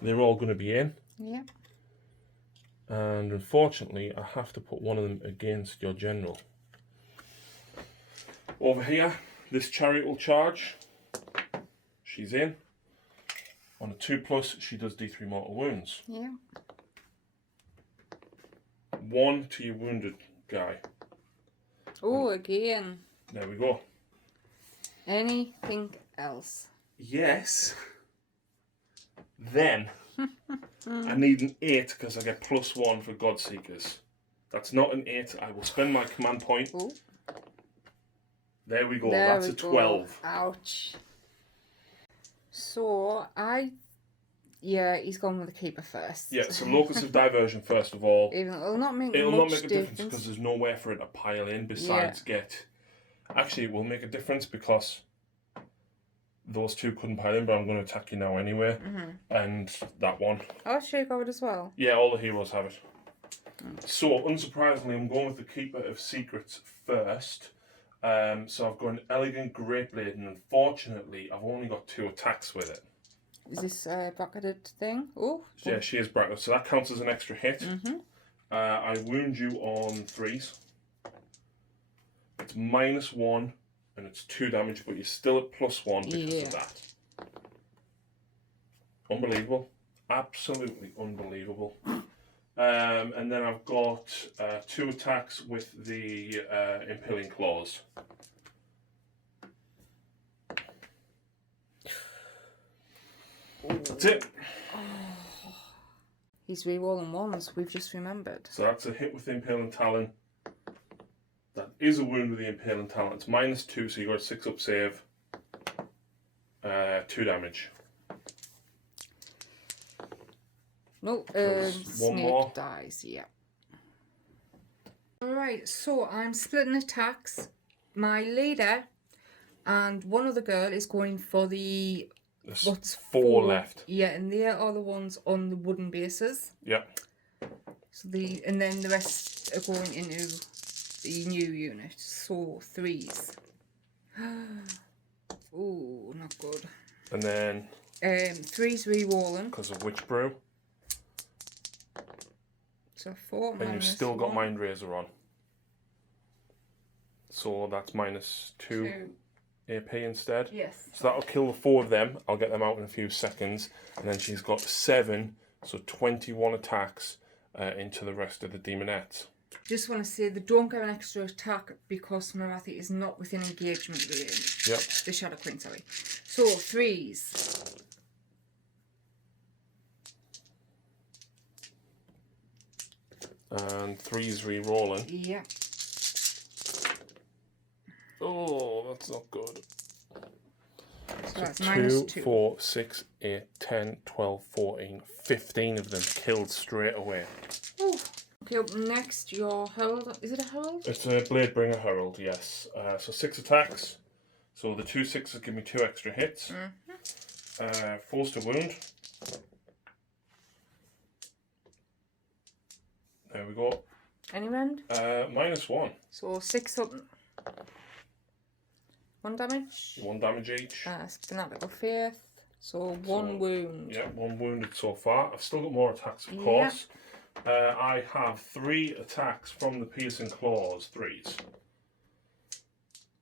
They're all going to be in. Yeah. And unfortunately, I have to put one of them against your general. Over here, this chariot will charge. She's in. On a 2+, she does D3 mortal wounds. Yeah. 1 to your wounded guy. Oh, again. There we go. Anything else? Yes. Then I need an 8 because I get +1 for Godseekers. That's not an 8. I will spend my command point. Ooh. There we go. That's a 12. Ouch. So he's gone with the keeper first. Yeah, so Locus of Diversion first of all. Even it'll not make a difference because there's nowhere for it to pile in besides get. Actually, it will make a difference because those two couldn't pile in, but I'm going to attack you now anyway. And that one. Oh, should you go with it as well? Yeah, all the heroes have it. So, unsurprisingly, I'm going with the Keeper of Secrets first. So I've got an Elegant Greatblade, and unfortunately, I've only got 2 attacks with it. Is this a bracketed thing? Oh. Yeah, she is bracketed, so that counts as an extra hit. I wound you on 3s. It's -1, and it's 2 damage, but you're still at +1 because of that. Unbelievable. Absolutely unbelievable. And then I've got 2 attacks with the Impaling Claws. That's it. He's re-rolling ones, we've just remembered. So that's a hit with the Impaling Talon. That is a wound with the Impaling Talon. It's -2, so you got a 6 up save. 2 damage. No, one Snake more. dies, yeah. Alright, so I'm splitting attacks. My leader and one other girl is going for the... There's 4 left. Yeah, and they are the ones on the wooden bases. Yeah. So and then the rest are going into the new unit. So 3s. Ooh, not good. And then 3s re-rolling. Because of Witch Brew. So 4 and you've still got Mind Razor on. So that's -2 AP instead. Yes. So that'll kill the 4 of them. I'll get them out in a few seconds. And then she's got 7, so 21 attacks into the rest of the Demonettes. Just want to say they don't get an extra attack because Marathi is not within engagement range. Yep. The Shadow Queen, sorry. So 3s. And 3's re-rolling. Yeah. Oh, that's not good. So that's -2, 4, 6, 8, 10, 12, 14, 15 of them killed straight away. Ooh. Okay, up next, your Herald. Is it a Herald? It's a Bladebringer Herald, yes. So 6 attacks. So the 2 6s give me 2 extra hits. 4's to wound. There we go. Any round? -1. So 6 up. 1 damage. 1 damage each. Fanatical Faith. So 1 wound. Yeah, 1 wounded so far. I've still got more attacks, of course. I have 3 attacks from the Piercing Claws, 3s.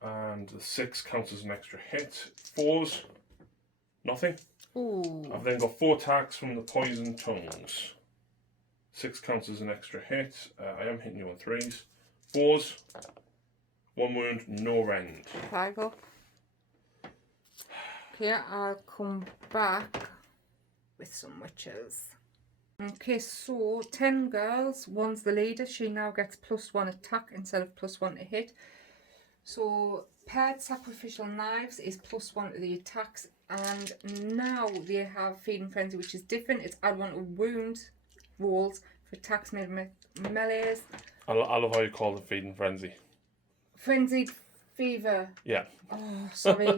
And the 6 counts as an extra hit. 4s, nothing. Ooh. I've then got 4 attacks from the Poison Tongues. 6 counts as an extra hit. I am hitting you on 3s. 4s, 1 wound, no rend. 5 up. Okay, I'll come back with some witches. Okay, so 10 girls. 1's the leader. She now gets +1 attack instead of +1 to hit. So paired sacrificial knives is +1 to the attacks, and now they have Feeding Frenzy, which is different. It's add 1 to wound rolls for attacks made with melees. I love how you call it Feeding Frenzy. Frenzied Fever. Yeah. Oh, sorry.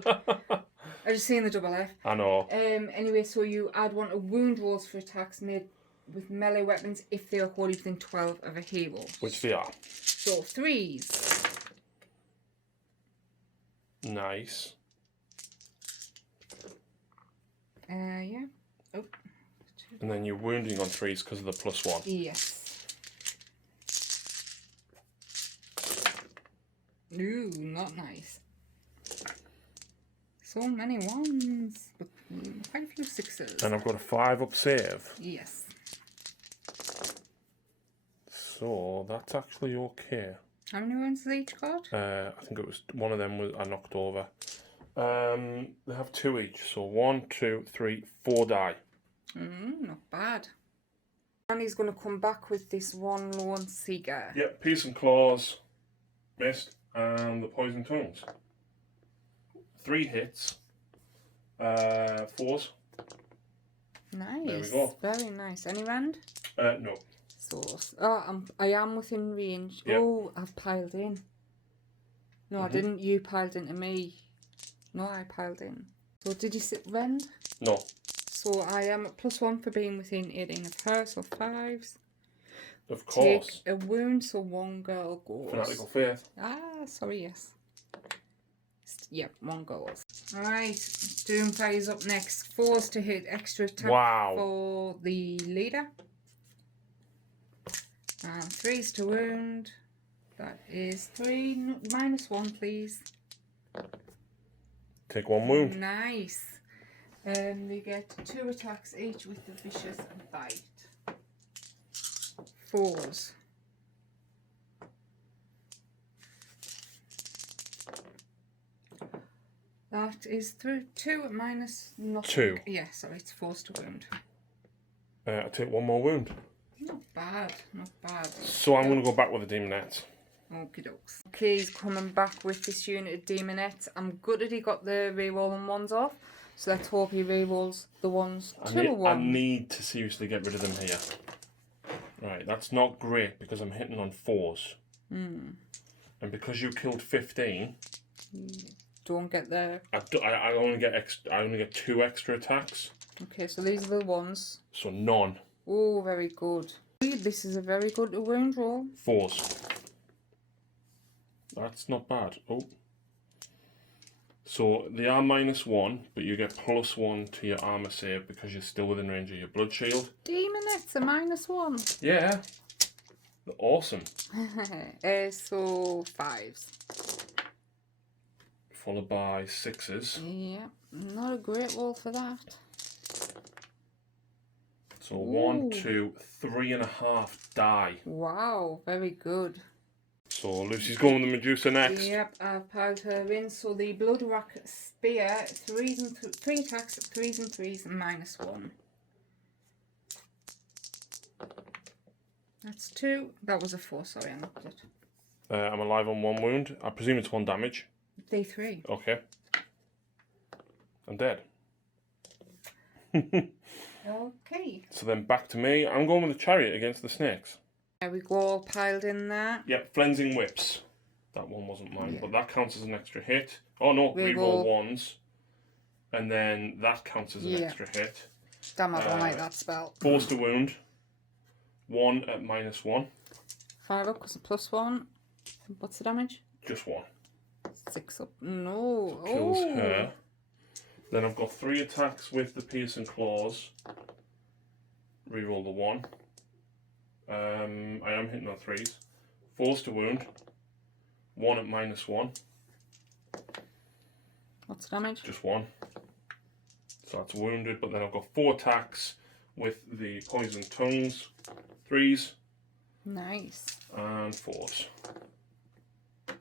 I just seen the double F. I know. Anyway, so you add 1 to wound rolls for attacks made with melee weapons if they are wholly within 12 of a hero. Which they are. So 3s. Nice. Yeah. Oh. And then you're wounding on 3s because of the +1. Yes. Ooh, not nice. So many 1s, but quite a few 6s. And I've got a 5 up save. Yes. So that's actually okay. How many 1s has each got? I think it was one of them I knocked over. They have 2 each, so 1, 2, 3, 4 die. Not bad. And he's going to come back with this one lone seeker. Yep, Pierce and Claws, missed, and the Poison Tongues. 3 hits, 4s. Nice. There we go. Very nice. Any rand? No. Sauce. Oh, I am within range. Yep. Oh, I've piled in. No, I didn't. You piled into me. No, I piled in. So did you sit rend? No. So I am at +1 for being within 18 of her, so 5s. Of course. Take a wound, so 1 girl goes. Fanatical Faith. Sorry, yes. Yep, 1 goes. Alright, Doomfire's up next. 4s to hit, extra attack for the leader. And 3s to wound. That is 3, -1 please. Take 1 wound. Nice. They get 2 attacks each with the vicious bite. 4s. That is through 2 minus nothing. 2. Yeah, sorry, it's 4s to wound. I take 1 more wound. Not bad, not bad. So I'm going to go back with the Demonette. Okie dokes. Okay, he's coming back with this unit of Demonette. I'm gutted he got the rerolling ones off. So let's hope he rerolls the ones 2-1. I need to seriously get rid of them here. Right, that's not great because I'm hitting on 4s. And because you killed 15... Don't get the... I only get 2 extra attacks. Okay, so these are the ones. So none. Oh, very good. This is a very good wound roll. 4s. That's not bad. Oh. So they are -1, but you get +1 to your armor save because you're still within range of your blood shield. Demonette's a -1. Yeah. They're awesome. So 5s. Followed by 6s. Yeah, not a great roll for that. So 1, 2, 3.5 die. Wow, very good. So Lucy's going with the Medusa next. Yep, I've piled her in. So the Blood Rack Spear, 3 attacks, 3s and 3s, and -1. That's 2. That was a 4, sorry, I knocked it. I'm alive on 1 wound. I presume it's 1 damage. D3. Okay. I'm dead. Okay. So then back to me. I'm going with the Chariot against the Snakes. There we go, all piled in there. Yep, Flensing Whips. That one wasn't mine, but that counts as an extra hit. Oh no, reroll 1s. And then that counts as an extra hit. Damn, I don't like that spell. 4s to wound. 1 at -1. 5 up because a +1. What's the damage? Just 1. 6 up. No. Kills her. Then I've got 3 attacks with the Pierce and Claws. Reroll the 1. I am hitting on 3s. 4s to wound. 1 at -1. What's the damage? Just 1. So that's wounded, but then I've got 4 attacks with the Poison Tongues. 3s. Nice. And 4s.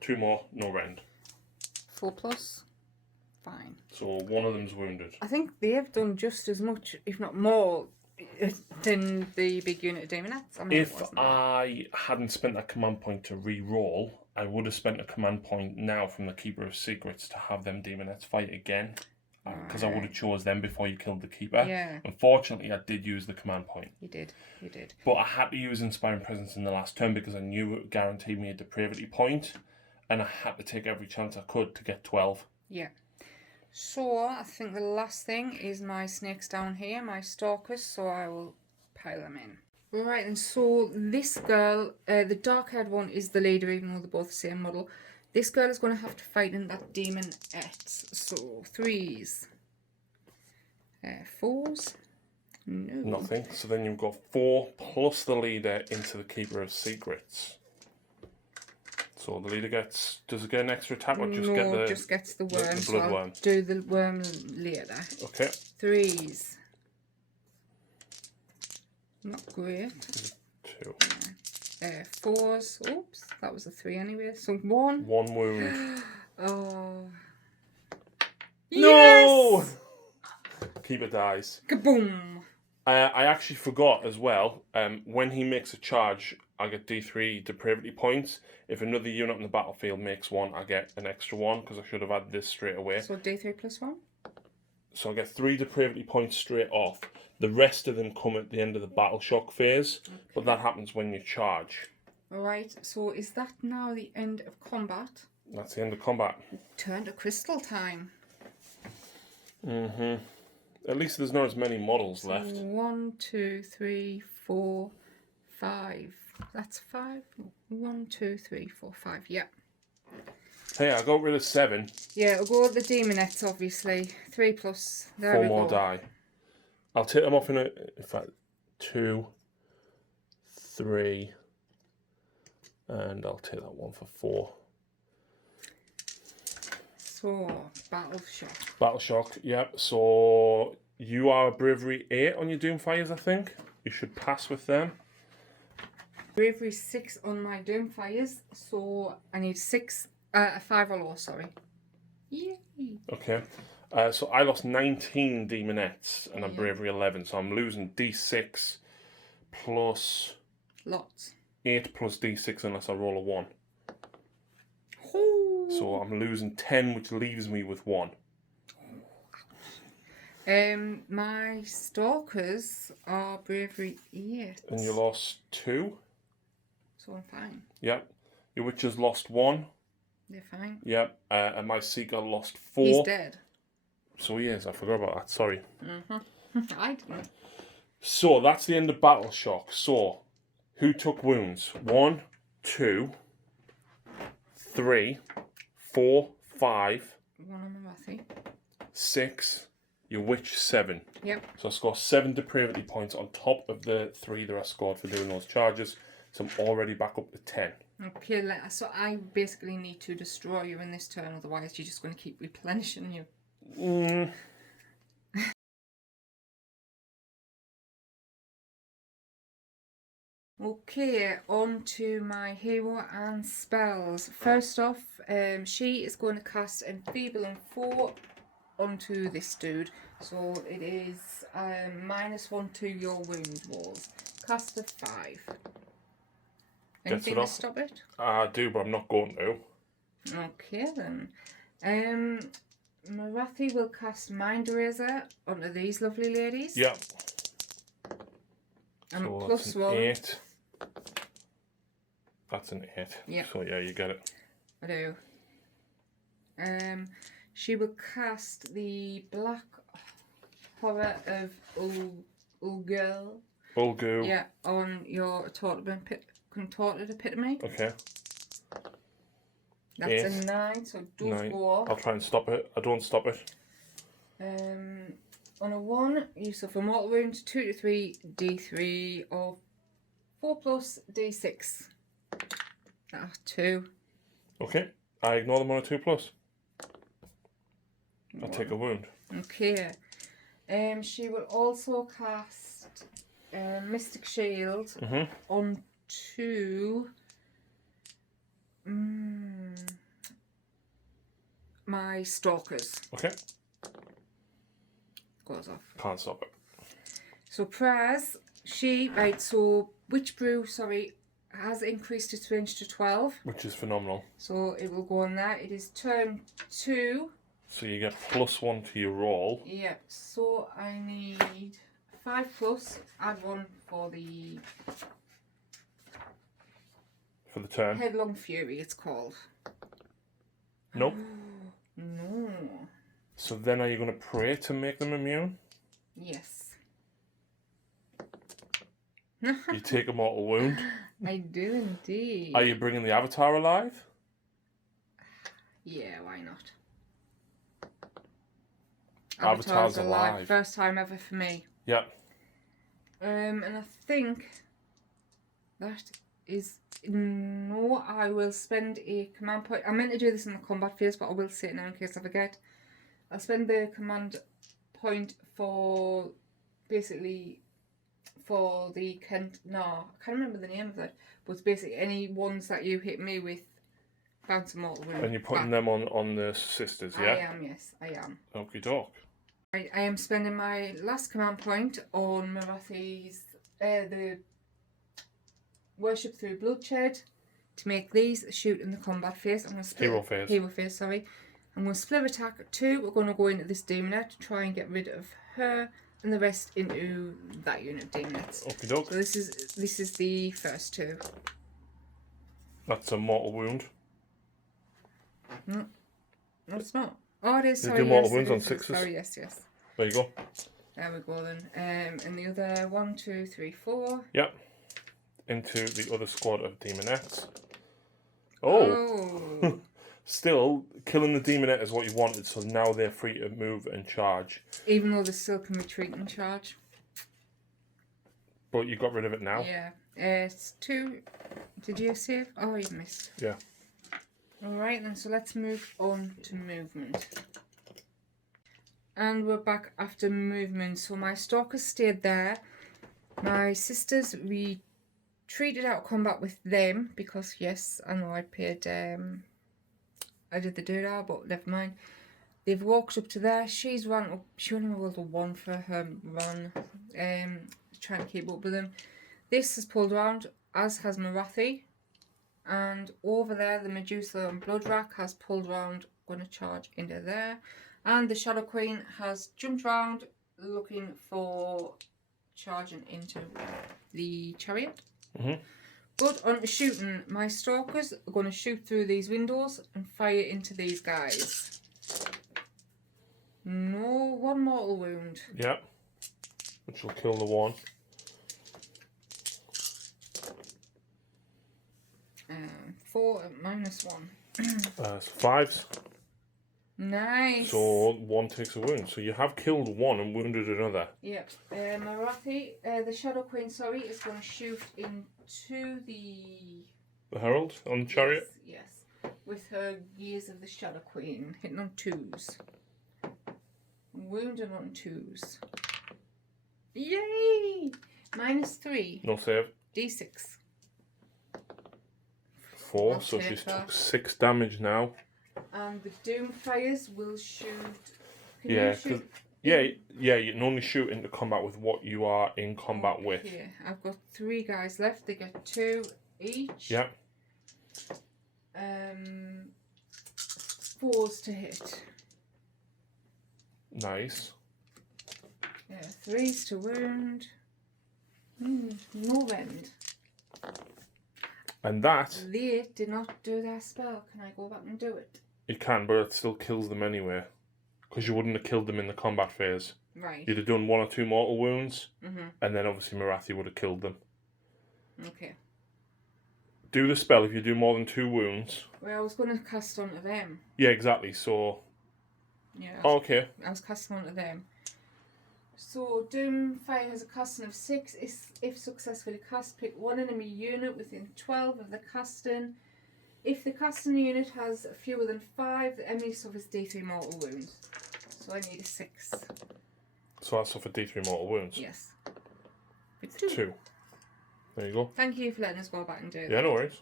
2 more, no rend. 4+. Fine. So one of them's wounded. I think they've done just as much, if not more, than the big unit of Demonettes. I mean, If I hadn't spent that command point to re-roll, I would have spent a command point now from the Keeper of Secrets to have them Demonettes fight again. Because I would have chose them before you killed the Keeper. Yeah. Unfortunately, I did use the command point. You did. But I had to use Inspiring Presence in the last turn because I knew it guaranteed me a depravity point. And I had to take every chance I could to get 12. Yeah. So, I think the last thing is my snakes down here, my stalkers, so I will pile them in. Right, and so this girl, the dark-haired one is the leader, even though they're both the same model. This girl is going to have to fight in that Demonette. So, 3s. 4s. No. Nothing. So then you've got 4 plus the leader into the Keeper of Secrets. So the leader does it get an extra attack or just gets the worm. The so blood I'll worm. do the worm later. Okay. 3s. Not great. 2. 4s. Oops, that was a 3 anyway. So 1. 1 wound. Oh. No! Yes! Keeper dies. Kaboom! I actually forgot as well, when he makes a charge, I get D3 depravity points. If another unit on the battlefield makes one, I get an extra one, because I should have had this straight away. So D3 plus 1? So I get 3 depravity points straight off. The rest of them come at the end of the battle shock phase, but that happens when you charge. Alright, so is that now the end of combat? That's the end of combat. Turn to crystal time. At least there's not as many models left. 1, 2, 3, 4, 5. That's 5. 1, 2, 3, 4, 5. Yeah. Hey, I got rid of 7. Yeah, we'll go with the Demonettes, obviously. 3 plus. There 4 we more go. die. I'll take them off in fact, 2, 3, and I'll take that one for 4. So, Battle Shock. Battle shock, yep. So you are a bravery 8 on your Doomfires, I think. You should pass with them. Bravery 6 on my Doomfires, so I need 5 or lower, sorry. Yay! Okay. So I lost 19 Demonettes and I'm bravery 11, so I'm losing D6 plus Lots. 8 plus D6 unless I roll a 1. Ooh. So I'm losing 10, which leaves me with 1. My Stalkers are bravery 8. And you lost 2. So I'm fine. Yep. Your Witches lost 1. They're fine. Yep. And my Seeker lost 4. He's dead. So he is. I forgot about that. Sorry. I didn't. So that's the end of Battle Shock. So who took wounds? 1, 2, 3, 4, 5. 1 on the Rathy. 6. Your Witch 7. Yep. So I score 7 depravity points on top of the 3 that I scored for doing those charges. So I'm already back up to 10. Okay, so I basically need to destroy you in this turn, otherwise you're just going to keep replenishing you. Okay, on to my hero and spells. First off, she is going to cast Enfeeble and 4 onto this dude. So it is -1 to your wound rolls. Cast of 5. Anything to stop it? I do, but I'm not going to. Okay then. Marathi will cast Mind Eraser onto these lovely ladies. Yep. And so plus that's an 1. 8. That's an 8. Yeah. So yeah, you get it. I do. She will cast the Black Horror of Ulgul. Ulgu. Yeah, on your contorted epitome. Okay. That's 8. a 9, so it does 9. go off. I'll try and stop it. I don't stop it. On a 1, you suffer mortal wound, 2 to 3 D3 or 4 plus D6. 2. Okay. I ignore them on a 2 plus. I take a wound. Okay. She will also cast Mystic Shield onto my Stalkers. Okay. Goes off. Can't stop it. So prayers, so Witch Brew, has increased its range to 12. Which is phenomenal. So it will go on there. It is turn 2. So you get +1 to your roll. Yeah, so I need 5 plus, add 1 for the turn. Headlong Fury, it's called. Nope. No. So then are you going to pray to make them immune? Yes. You take a mortal wound. I do indeed. Are you bringing the Avatar alive? Yeah, why not? Avatar's alive. First time ever for me. Yep. And I think that is... No, I will spend a command point. I meant to do this in the combat phase, but I will say it now in case I forget. I'll spend the command point for basically for the No, I can't remember the name of that, but it's basically any ones that you hit me with bounce a mortal wound. And you're putting them on the sisters, yeah? I am, yes, I am. Okie doke. I am spending my last command point on Marathi's the Worship Through Bloodshed to make these shoot in the combat phase. I'm going to split Hero phase, sorry. I'm going to split attack at 2. We're going to go into this Demonette to try and get rid of her, and the rest into that unit of Demonettes. Okie doke. So this is the first 2. That's a mortal wound. No, it's not. Oh, it is. They Sorry, do mortal wounds on 6s. Sorry, yes. There you go. There we go then. And the other 1, 2, 3, 4. Yep. Into the other squad of Demonettes. Oh. Still, killing the Demonette is what you wanted, so now they're free to move and charge. Even though they still can retreat and charge. But you got rid of it now. Yeah. It's 2. Did you save? Oh, you missed. Yeah. Alright then, so let's move on to movement. And we're back after movement. So my stalkers stayed there. My sisters retreated out of combat with them because, yes, I know I paid... I did the doodah, but never mind. They've walked up to there. She's run up. She only rolled a 1 for her run. Trying to keep up with them. This has pulled around, as has Marathi. And over there, the Medusa and Bloodrack has pulled around, going to charge into there. And the Shadow Queen has jumped round, looking for charging into the chariot. But on to shooting, my stalkers are going to shoot through these windows and fire into these guys. No, 1 mortal wound. Yep. Which will kill the 1. 4 minus 1. So 5s. Nice. So 1 takes a wound. So you have killed 1 and wounded another. Yep. Marathi, the Shadow Queen, sorry, is going to shoot into the Herald on the chariot? Yes. With her Gears of the Shadow Queen. Hitting on 2s. Wounded on 2s. Yay! Minus 3. No save. D6. 4, I'll so take she's that. took 6 damage now. And the Doomfires will shoot... Can Yeah, you shoot? yeah, you can only shoot into combat with what you are in combat with. Yeah, I've got 3 guys left. They get 2 each. Yeah. 4s to hit. Nice. Yeah, 3s to wound. No rend. And that... They did not do their spell. Can I go back and do it? You can, but it still kills them anyway. Because you wouldn't have killed them in the combat phase. Right. You'd have done 1 or 2 mortal wounds, and then obviously Marathi would have killed them. Okay. Do the spell if you do more than 2 wounds. Well, I was going to cast onto them. Yeah, exactly, so... Yeah. Okay. I was casting onto them. So, Doomfire has a casting of 6. If successfully cast, pick 1 enemy unit within 12 of the casting. If the casting unit has fewer than 5, the enemy suffers D3 mortal wounds. So I need a 6. So I suffered D3 mortal wounds. Yes. It's 2. There you go. Thank you for letting us go back and do that. Yeah, no worries.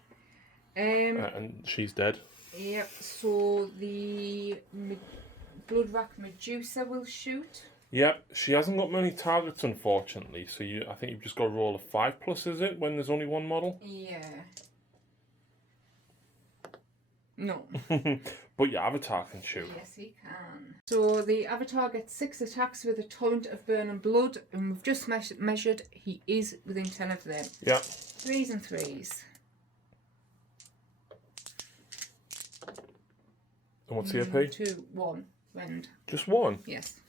And she's dead. Yep, so the Bloodrack Medusa will shoot. Yep, she hasn't got many targets, unfortunately. So I think you've just got to roll a 5+, is it, when there's only 1 model? Yeah. No. But your avatar can shoot. Yes, he can. So the avatar gets 6 attacks with a torrent of burning blood, and we've just measured he is within 10 of them. Yeah. 3s and 3s. And what's the AP? 2, 1. Rend. Just 1? Yes.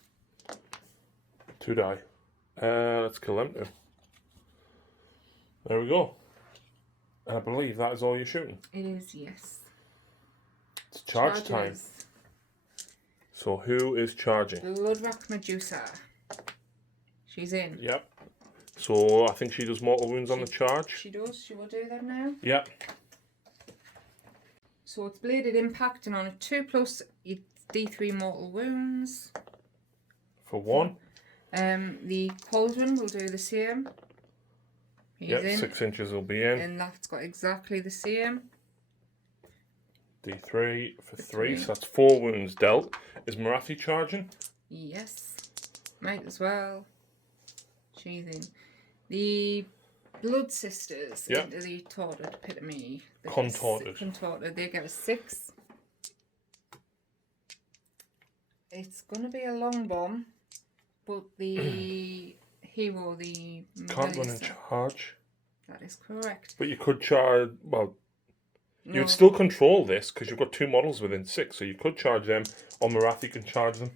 2 die. Let's kill them too. There we go. And I believe that is all you're shooting. It is, yes. It's charge time. So who is charging? Bloodrack Medusa. She's in. Yep. So I think she does mortal wounds on the charge. She does. She will do them now. Yep. So it's bladed impact, and on a 2+, it's D3 mortal wounds. For 1. The cauldron will do the same. He's Yep, in. 6 inches will be in. And that's got exactly the same. D3 for 3, so that's 4 wounds dealt. Is Marathi charging? Yes. Might as well. Cheating. The Blood Sisters into the Tortured Epitome. Contorted. They get a 6. It's going to be a long bomb, but the hero, the can't run and charge. That is correct. But you could charge, well, you'd still control this because you've got 2 models within 6, so you could charge them, or Marathi can charge them.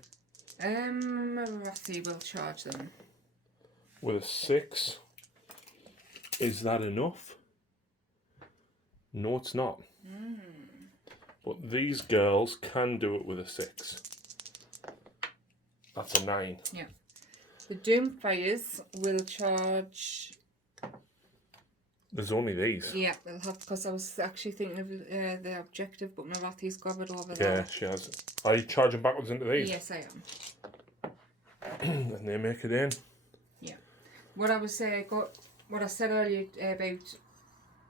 Marathi will charge them. With a 6. Is that enough? No, it's not. But these girls can do it with a 6. That's a 9. Yeah. The Doomfires will charge... There's only these. Yeah, they'll have, because I was actually thinking of the objective, but Marathi's got it over there. Yeah, she has. Are you charging backwards into these? Yes, I am. And they make it in. Yeah. What I said earlier about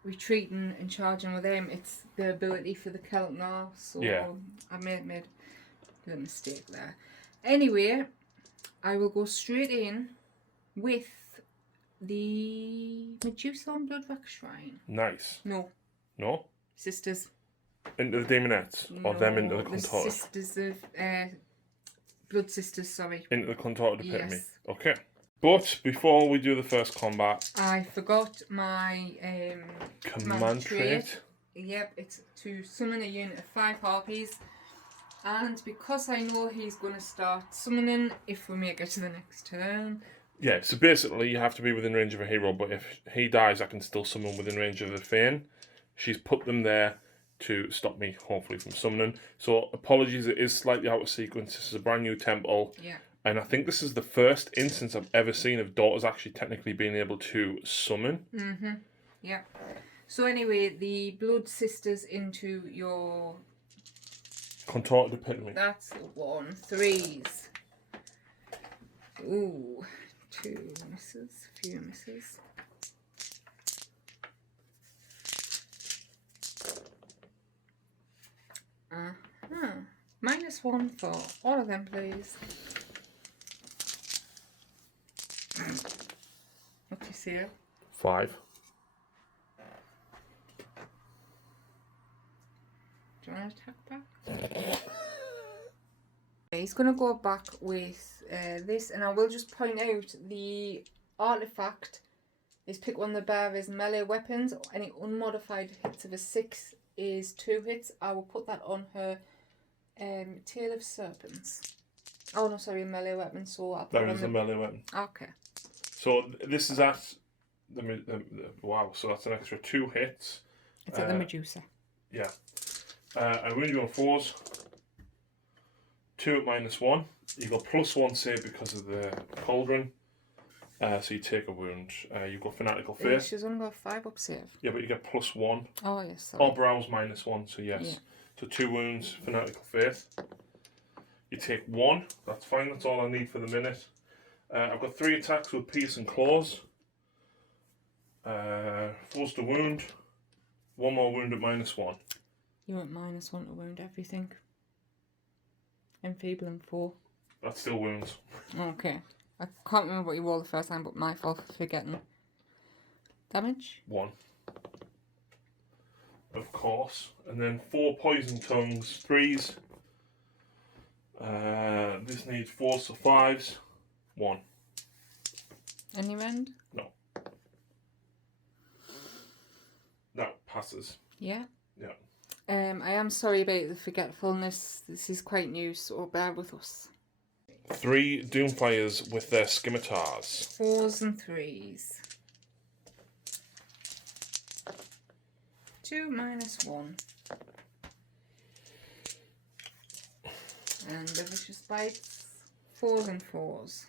retreating and charging with them, it's the ability for the Keltnar, so yeah. I made a little mistake there. Anyway, I will go straight in with the Medusa on Bloodwrack Shrine. Nice. No. No? Sisters. Into the Daemonettes? Or them into the Contorted? The Sisters of... Blood Sisters, sorry. Into the Contorted Epitome? Yes. Okay. But before we do the first combat... I forgot my... command trait. Yep, it's to summon a unit of 5 Harpies. And because I know he's going to start summoning if we make it to the next turn... Yeah, so basically you have to be within range of a hero, but if he dies, I can still summon within range of the Khaine. She's put them there to stop me, hopefully, from summoning. So, apologies, it is slightly out of sequence. This is a brand new temple. Yeah. And I think this is the first instance I've ever seen of daughters actually technically being able to summon. Mm-hmm. Yeah. So anyway, the Blood Sisters into your... Contorted Epitome. That's 1. 3s. Ooh. 2 misses. Few misses. -1 for all of them, please. What's your seal? 5. Do you want to attack back? He's going to go back with this, and I will just point out the artifact is pick one of the bearer's melee weapons. Any unmodified hits of a 6 is 2 hits. I will put that on her Tail of Serpents. Oh no, sorry, melee weapon. So I'll put That is a melee weapon. Okay. So this is at the wow. So that's an extra 2 hits. It's at the Medusa. Yeah. I wound you on 4s. 2 at -1. You've got +1 save because of the cauldron. So you take a wound. You've got Fanatical Faith. She's only got 5 up save. Yeah, but you get +1. Oh yes. Sorry. Or browse -1. So yes. Yeah. So 2 wounds. Fanatical Faith. You take 1. That's fine. That's all I need for the minute. I've got 3 attacks with Pierce and Claws. Forced to wound. 1 more wound at -1. You want -1 to wound everything. Enfeeble and 4. That's still wounds. Okay. I can't remember what you rolled the first time, but my fault for forgetting. Damage? 1. Of course. And then 4 poison tongues. 3s. This needs 4, so 5s. 1. Any rend? No. No, passes. Yeah? Yeah. I am sorry about the forgetfulness. This is quite new, so bear with us. 3 Doomfires with their scimitars. 4s and 3s. 2 -1. And the Vicious Bites. 4s and 4s.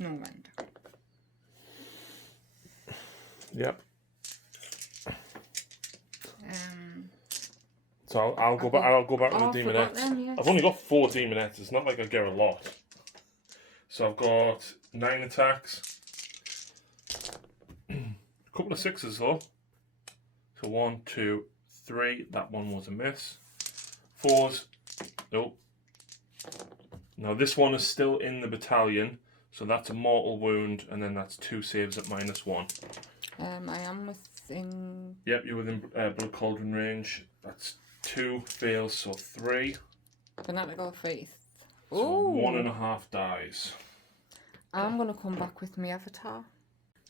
No render. Yep. So I'll go back. I'll go back with the Demonettes. Yes. I've only got 4 Demonettes. It's not like I get a lot. So I've got 9 attacks. A couple of 6s though. So 1, 2, 3. That one was a miss. 4s. Oh. Now this one is still in the battalion, so that's a mortal wound, and then that's 2 saves at -1. I am within... Yep, you're within Blood Cauldron range. That's 2 fails, so 3. Fanatical Faith. So 1.5 dies. I'm going to come back with my avatar.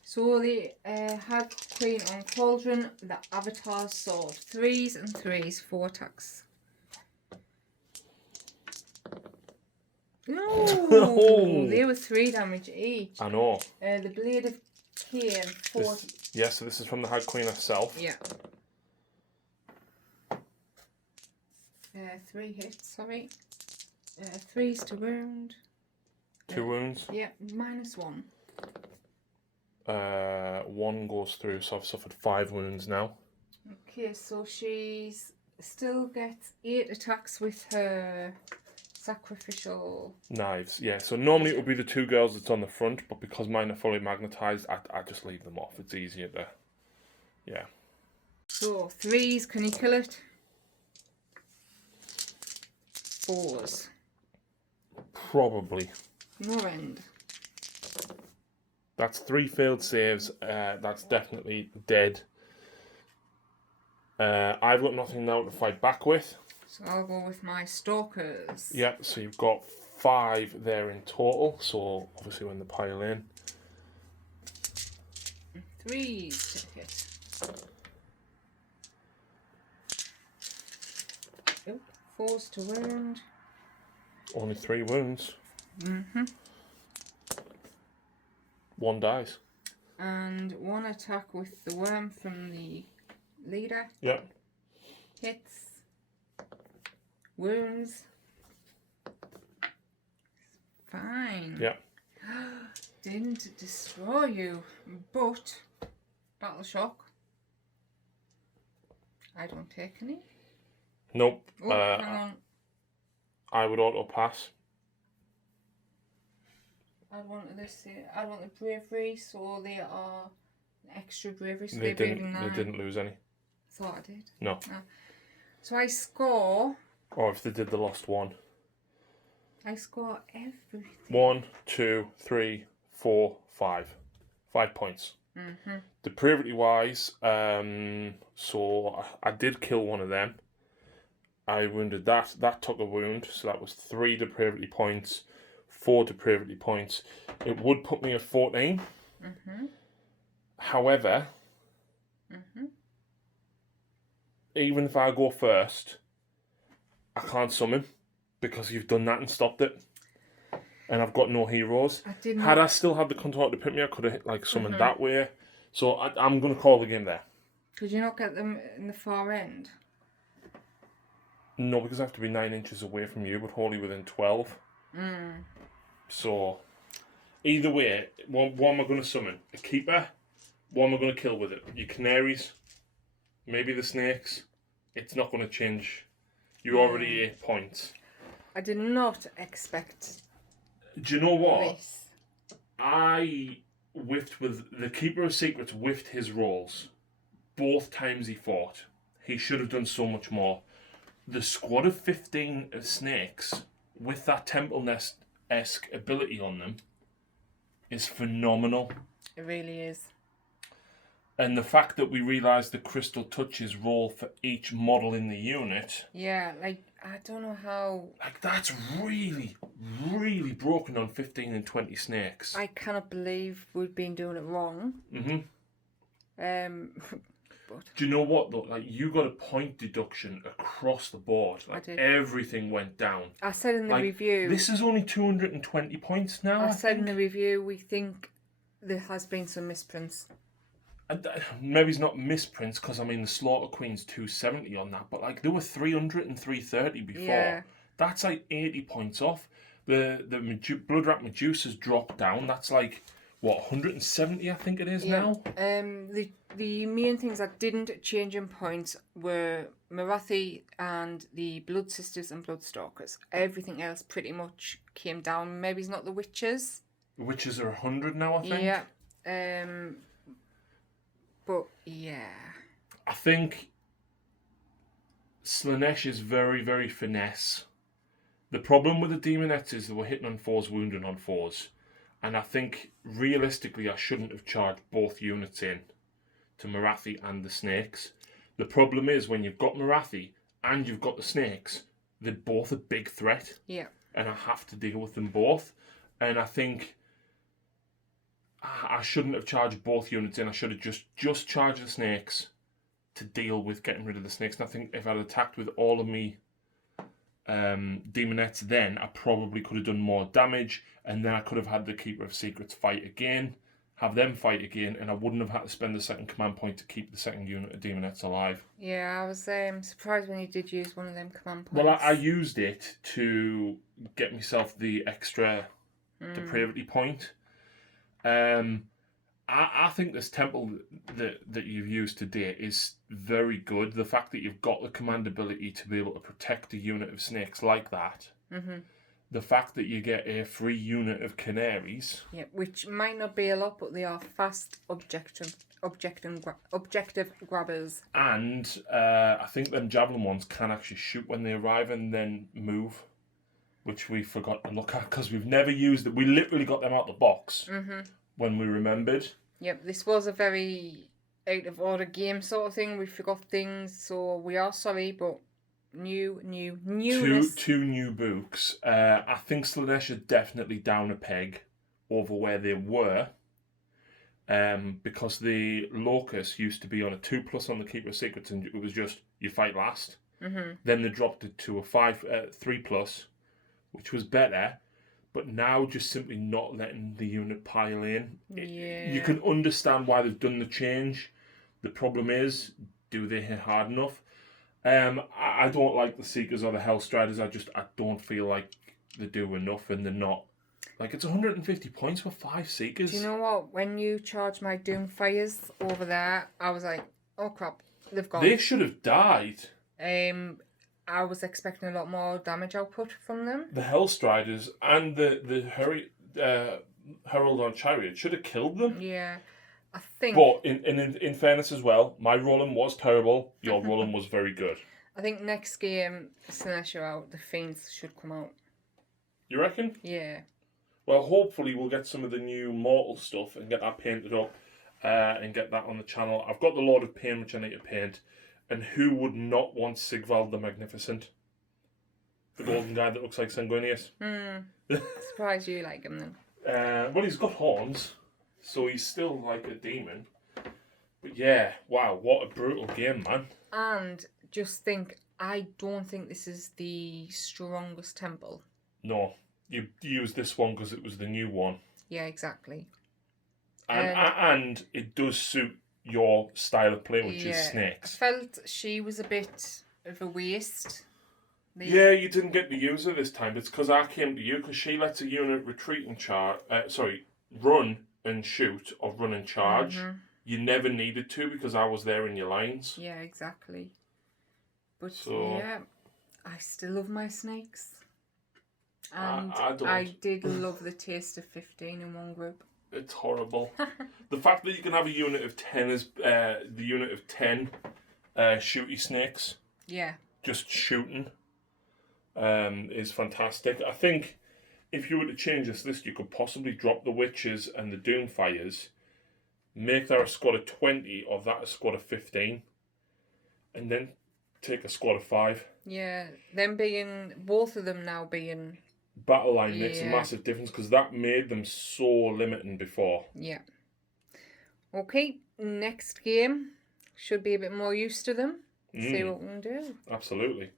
So the Hag Queen on Cauldron, the avatar sword. 3s and 3s, 4 attacks. No, they were 3 damage each. I know. The Blade of Khaine, 4. Yeah, so this is from the Hag Queen herself. Yeah. 3 hits, sorry. 3s to wound. 2 wounds. Yeah, -1. 1 goes through, so I've suffered 5 wounds now. Okay, so she's still gets 8 attacks with her sacrificial knives. Yeah, so normally it would be the 2 girls that's on the front, but because mine are fully magnetized, I just leave them off. It's easier to, yeah. So 3s, can you kill it? 4s. Probably. No end. That's 3 failed saves. That's definitely dead. I've got nothing now to fight back with. So I'll go with my stalkers. Yeah, so you've got 5 there in total. So obviously when they pile in. 3s to hit. Oh, 4s to wound. Only 3 wounds. Mm-hmm. 1 dies. And 1 attack with the worm from the leader. Yep. Hits. Wounds. Fine. Yeah. Didn't destroy you, but battle shock. I don't take any. Nope. Oh, hang on. I would auto pass. I want the bravery, so they are extra bravery. So They didn't lose any. Thought I did. No. So I score. Or if they did the lost 1. I score everything. 1, 2, 3, 4, 5. 5 points. Mm-hmm. Depravity wise, so I did kill one of them. I wounded that. That took a wound, so that was 3 depravity points, 4 depravity points. It would put me at 14. Mm-hmm. However, even if I go first, I can't summon because you've done that and stopped it. And I've got no heroes. Had I still had the control to put me, I could have summoned that way. So I'm going to call the game there. Could you not get them in the far end? No, because I have to be 9 inches away from you, but wholly within 12. So, either way, what am I going to summon? A keeper? What am I going to kill with it? Your canaries? Maybe the snakes? It's not going to change. You're already 8 points. I did not expect. Do you know what? This. I whiffed with... The Keeper of Secrets whiffed his rolls. Both times he fought. He should have done so much more. The squad of 15 snakes with that Temple Nest-esque ability on them is phenomenal. It really is. And the fact that we realised the crystal touches roll for each model in the unit. Yeah, I don't know how. That's really, really broken on 15 and 20 snakes. I cannot believe we've been doing it wrong. But do you know what though? You got a point deduction across the board. I did. Everything went down. I said in the review. This is only 220 points now. I said in the review we think there has been some misprints. Maybe it's not misprints because the Slaughter Queen's 270 on that, but there were 300 and 330 before. Yeah. That's 80 points off. The Bloodrat Medusa's dropped down. That's 170 I think it is now. The main things that didn't change in points were Marathi and the Blood Sisters and Bloodstalkers. Everything else pretty much came down. Maybe it's not the Witches. The Witches are 100 now, I think. Yeah. But yeah. I think Slaanesh is very, very finesse. The problem with the Demonettes is they were hitting on 4s, wounding on 4s. And I think, realistically, I shouldn't have charged both units in to Morathi and the Snakes. The problem is, when you've got Morathi and you've got the Snakes, they're both a big threat. Yeah. And I have to deal with them both. And I think I shouldn't have charged both units in. I should have just charged the Snakes to deal with getting rid of the Snakes. And I think if I'd attacked with all of me Demonettes then, I probably could have done more damage, and then I could have had the Keeper of Secrets fight again, have them fight again, and I wouldn't have had to spend the second command point to keep the second unit of Demonettes alive. Yeah, I was surprised when you did use one of them command points. Well, I used it to get myself the extra depravity point. I think this temple that you've used today is very good. The fact that you've got the command ability to be able to protect a unit of snakes like that. Mm-hmm. The fact that you get a free unit of canaries. Yeah, which might not be a lot, but they are fast objective grabbers. And I think them javelin ones can actually shoot when they arrive and then move, which we forgot to look at because we've never used it. We literally got them out the box when we remembered. Yep, this was a very out of order game sort of thing. We forgot things, so we are sorry, but newness. Two new books. I think Slaanesh are definitely down a peg over where they were. Because the Locust used to be on a 2+ on the Keeper of Secrets, and it was just you fight last. Mm-hmm. Then they dropped it to a 3+, which was better. But now just simply not letting the unit pile in. Yeah. You can understand why they've done the change. The problem is, do they hit hard enough? I don't like the Seekers or the Hellstriders. I don't feel like they do enough, and they're not. Like, it's 150 points for 5 Seekers. Do you know what? When you charged my Doomfires over there, I was like, oh crap, they've gone. They should have died. I was expecting a lot more damage output from them. The Hellstriders and the Herald on Chariot should have killed them. Yeah, I think. But in fairness as well, my rolling was terrible. Your rolling was very good. I think next game, Slaanesh are out, the Fiends should come out. You reckon? Yeah. Well, hopefully we'll get some of the new Mortal stuff and get that painted up and get that on the channel. I've got the Lord of Pain, which I need to paint. And who would not want Sigvald the Magnificent? The golden guy that looks like Sanguinius. Surprised you like him then. Well, he's got horns, so he's still like a demon. But yeah, wow, what a brutal game, man. And just think, I don't think this is the strongest temple. No, you used this one because it was the new one. Yeah, exactly. And it does suit your style of play, which is snakes. I felt she was a bit of a waste. Yeah, you didn't get to use her this time. It's because I came to you, because she lets a unit retreat and run and shoot or run and charge. Mm-hmm. You never needed to because I was there in your lines. Yeah, exactly. But yeah, I still love my snakes. And I did love the taste of 15 in one group. It's horrible. The fact that you can have a unit of 10 is the unit of 10 shooty snakes. Yeah. Just shooting is fantastic. I think if you were to change this list, you could possibly drop the Witches and the Doomfires, make that a squad of 20 or that a squad of 15, and then take a squad of 5. Yeah, both of them now being... Battle line makes a massive difference because that made them so limiting before. Yeah. Okay, next game should be a bit more used to them. See what we can do. Absolutely.